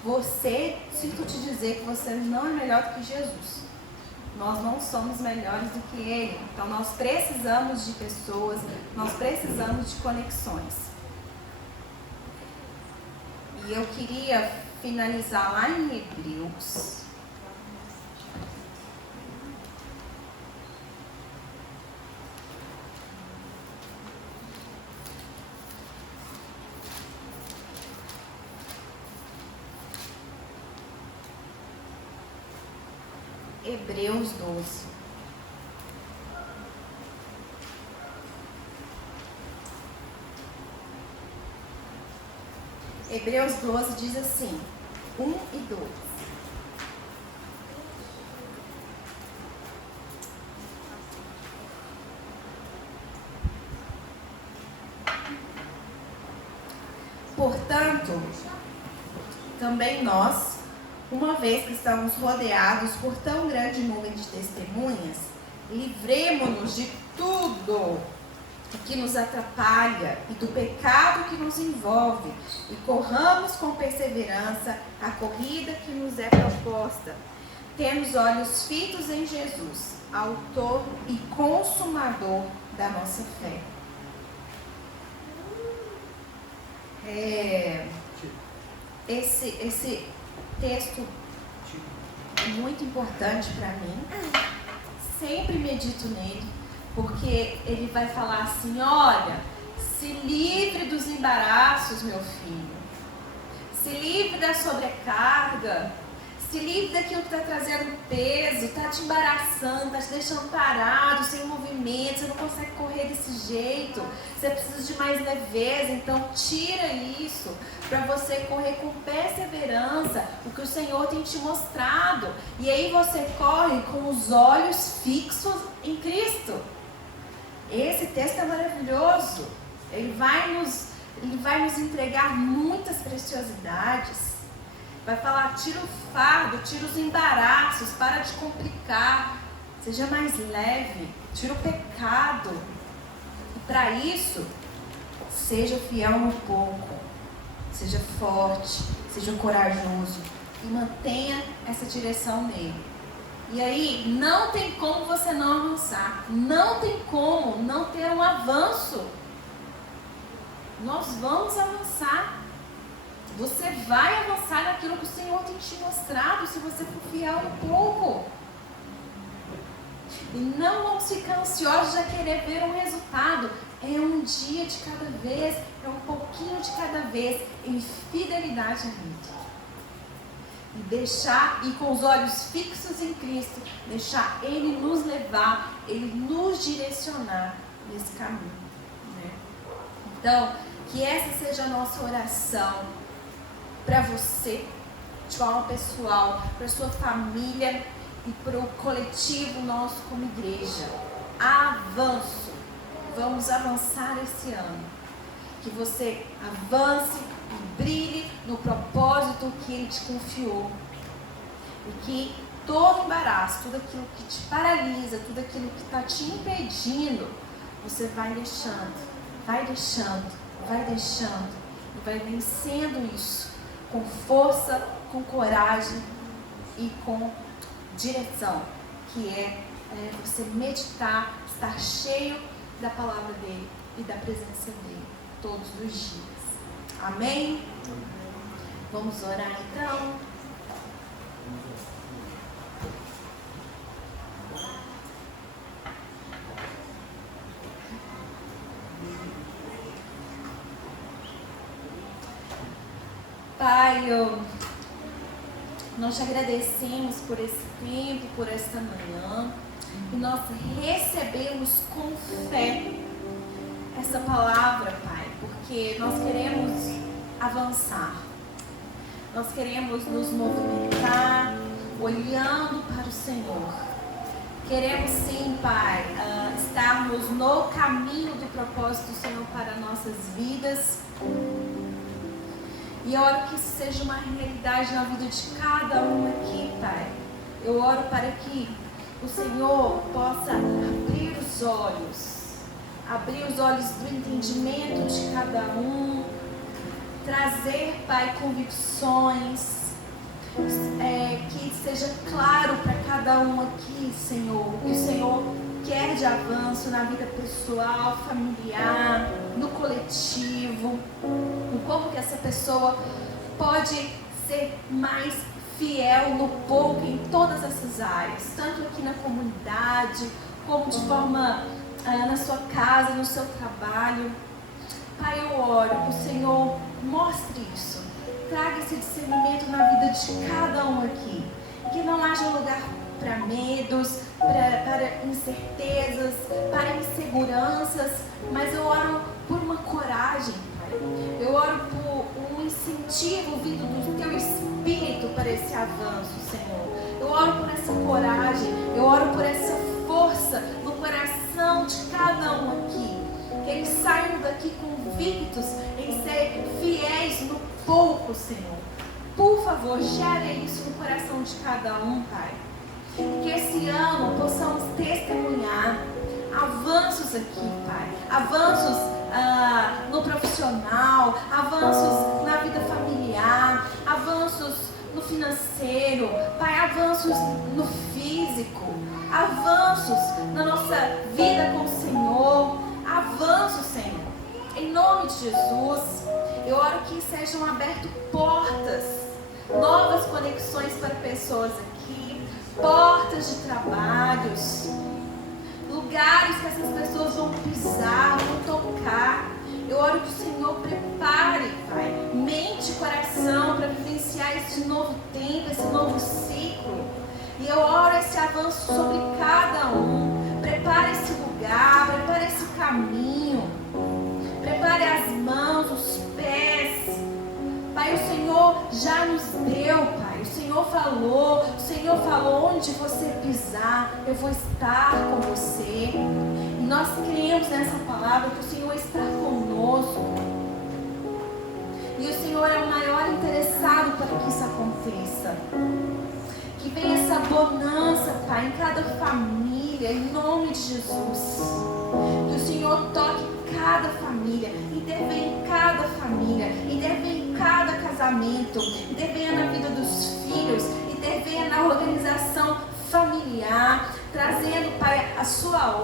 você, sinto te dizer que você não é melhor do que Jesus. Nós não somos melhores do que Ele. Então nós precisamos de pessoas, nós precisamos de conexões. E eu queria finalizar lá em Hebreus. Hebreus 12. Hebreus 12 diz assim, 1 e 2. Portanto, também nós, uma vez que estamos rodeados por tão grande nuvem de testemunhas, livremo-nos de tudo o que nos atrapalha e do pecado que nos envolve e corramos com perseverança a corrida que nos é proposta. Temos olhos fitos em Jesus, autor e consumador da nossa fé. Esse texto é muito importante para mim. Sempre medito nele, porque ele vai falar assim: olha, se livre dos embaraços, meu filho. Se livre da sobrecarga. Se livre daquilo que está trazendo peso, está te embaraçando, está te deixando parado, sem movimento, você não consegue correr desse jeito, você precisa de mais leveza. Então tira isso para você correr com perseverança o que o Senhor tem te mostrado. E aí você corre com os olhos fixos em Cristo. Esse texto é maravilhoso. Ele vai nos entregar muitas preciosidades. Vai falar: tira o fardo, tira os embaraços, para de complicar, seja mais leve, tira o pecado. E para isso, seja fiel no pouco, seja forte, seja corajoso e mantenha essa direção nele. E aí, não tem como você não avançar. Não tem como não ter um avanço. Nós vamos avançar. Você vai avançar naquilo que o Senhor tem te mostrado, se você for fiel um pouco. E não vamos ficar ansiosos de querer ver um resultado. É um dia de cada vez, é um pouquinho de cada vez, em fidelidade a Ele. E deixar, e com os olhos fixos em Cristo, deixar Ele nos levar, Ele nos direcionar nesse caminho, né? Então, que essa seja a nossa oração para você, de forma pessoal, para sua família e para o coletivo nosso como igreja. Avanço. Vamos avançar esse ano. Que você avance e brilhe no propósito que Ele te confiou. E que todo embaraço, tudo aquilo que te paralisa, tudo aquilo que está te impedindo, você vai deixando, vai deixando, vai deixando. E vai vencendo isso com força, com coragem e com direção. Que é você meditar, estar cheio da palavra dele e da presença dele todos os dias. Amém? Vamos orar então. Pai, nós te agradecemos por esse tempo, por esta manhã. E nós recebemos com fé essa palavra, Pai, porque nós queremos avançar. Nós queremos nos movimentar, olhando para o Senhor. Queremos sim, Pai, estarmos no caminho do propósito do Senhor para nossas vidas. E eu oro que isso seja uma realidade na vida de cada um aqui, Pai. Eu oro para que o Senhor possa abrir os olhos do entendimento de cada um, trazer, Pai, convicções, que seja claro para cada um aqui, Senhor, o que o Senhor quer de avanço na vida pessoal, familiar, no coletivo, o como que essa pessoa pode ser mais fiel no pouco em todas essas áreas, tanto aqui na comunidade, como de forma na sua casa, no seu trabalho. Pai, eu oro que o Senhor mostre isso, traga esse discernimento na vida de cada um aqui, que não haja lugar para medos, para incertezas, para inseguranças, mas eu oro por uma coragem, Pai. Eu oro por um incentivo vindo do Teu Espírito para esse avanço, Senhor. Eu oro por essa coragem, eu oro por essa força no coração de cada um aqui. Que eles saiam daqui convictos em ser fiéis no pouco, Senhor. Por favor, gere isso no coração de cada um, Pai. Que esse ano possamos testemunhar avanços aqui, Pai. Avanços no profissional, avanços na vida familiar, avanços no financeiro, Pai, avanços no físico, avanços na nossa vida com o Senhor, avanços, Senhor. Em nome de Jesus, eu oro que sejam abertas portas, novas conexões para pessoas aqui, portas de trabalhos, lugares que essas pessoas vão pisar, vão tocar. Eu oro que o Senhor prepare, Pai, mente e coração para vivenciar esse novo tempo, esse novo ciclo. E eu oro esse avanço sobre cada um. Prepare esse lugar, prepare esse caminho, prepare as mãos, os pés. Pai, o Senhor já nos deu, Pai. O Senhor falou onde você pisar, eu vou estar com você. E nós cremos nessa palavra que o Senhor está conosco. E o Senhor é o maior interessado para que isso aconteça. Que venha essa bonança, Pai, em cada família, em nome de Jesus. Que o Senhor toque cada família, intervenha em cada família, intervenha em cada casamento, intervenha na vida dos filhos, intervenha na organização familiar.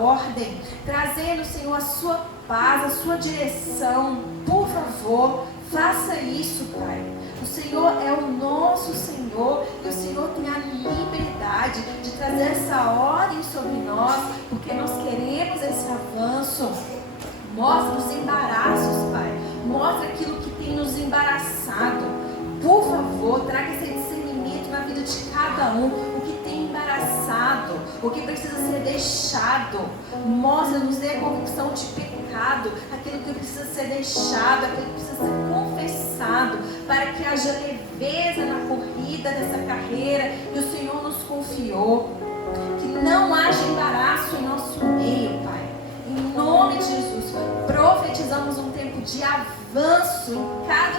ordem, trazendo, Senhor, a sua paz, a sua direção. Por favor, faça isso, Pai. O Senhor é o nosso Senhor e o Senhor tem a liberdade de trazer essa ordem sobre nós, porque nós queremos esse avanço. Mostra os embaraços, Pai. Mostra aquilo que tem nos embaraçado. Por favor, traga esse discernimento na vida de cada um. O que tem embaraçado, o que precisa ser deixado. Mostra, nos dê a convicção de pecado, aquilo que precisa ser deixado, aquilo que precisa ser confessado, para que haja leveza na corrida dessa carreira que o Senhor nos confiou. Que não haja embaraço em nosso meio, Pai. Em nome de Jesus, profetizamos um tempo de avanço em cada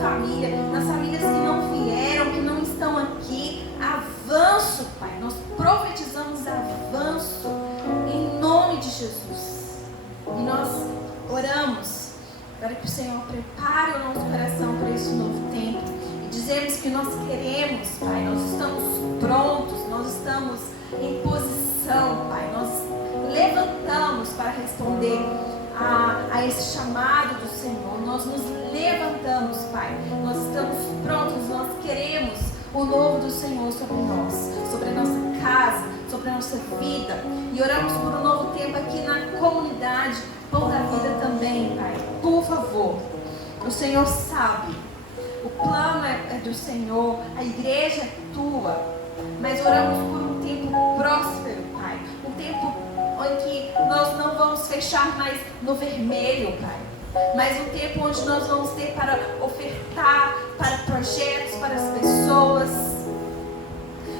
família, nas famílias que não vieram, que não estão aqui. Avanço, Pai. Nós profetizamos avanço em nome de Jesus. E nós oramos para que o Senhor prepare o nosso coração para esse novo tempo. E dizemos que nós queremos, Pai. Nós estamos prontos, nós estamos em posição, Pai. Nós levantamos para responder a esse chamado do Senhor. Nós nos levantamos, Pai. Nós estamos prontos, nós queremos o novo do Senhor sobre nós, sobre a nossa casa, sobre a nossa vida. E oramos por um novo tempo aqui na comunidade Pão da Vida também, Pai. Por favor, o Senhor sabe, o plano é do Senhor, a igreja é tua, mas oramos por um tempo próspero, Pai. Um tempo em que nós não vamos fechar mais no vermelho, Pai. Mas um tempo onde nós vamos ter para ofertar para projetos, para as pessoas.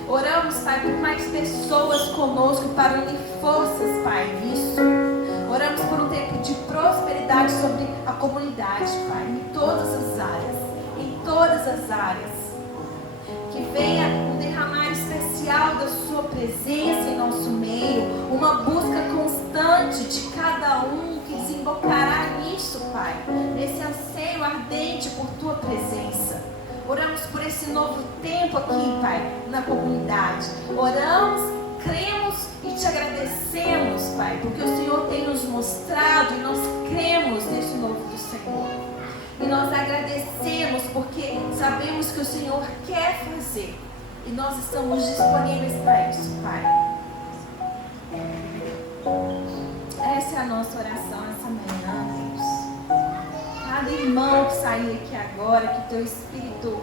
Oramos, Pai, por mais pessoas conosco para unir forças, Pai, nisso. Oramos por um tempo de prosperidade sobre a comunidade, Pai, em todas as áreas. Em todas as áreas. Que venha um derramar especial da sua presença em nosso meio, uma busca constante de cada um que desembocará nisso, Pai, nesse anseio ardente por tua presença. Oramos por esse novo tempo aqui, Pai, na comunidade. Oramos, cremos e te agradecemos, Pai, porque o Senhor tem nos mostrado e nós cremos nesse novo do Senhor. E nós agradecemos porque sabemos que o Senhor quer fazer. E nós estamos disponíveis para isso, Pai. Essa é a nossa oração essa manhã, Deus. Cada irmão que sair aqui agora, que teu Espírito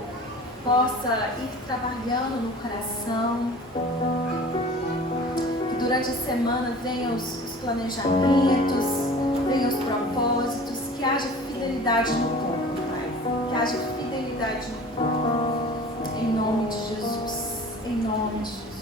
possa ir trabalhando no coração. Que durante a semana venham os planejamentos, venham os propósitos, que haja fidelidade no corpo, Pai. Que haja fidelidade no corpo. Em nome de Jesus. Em nome de Jesus.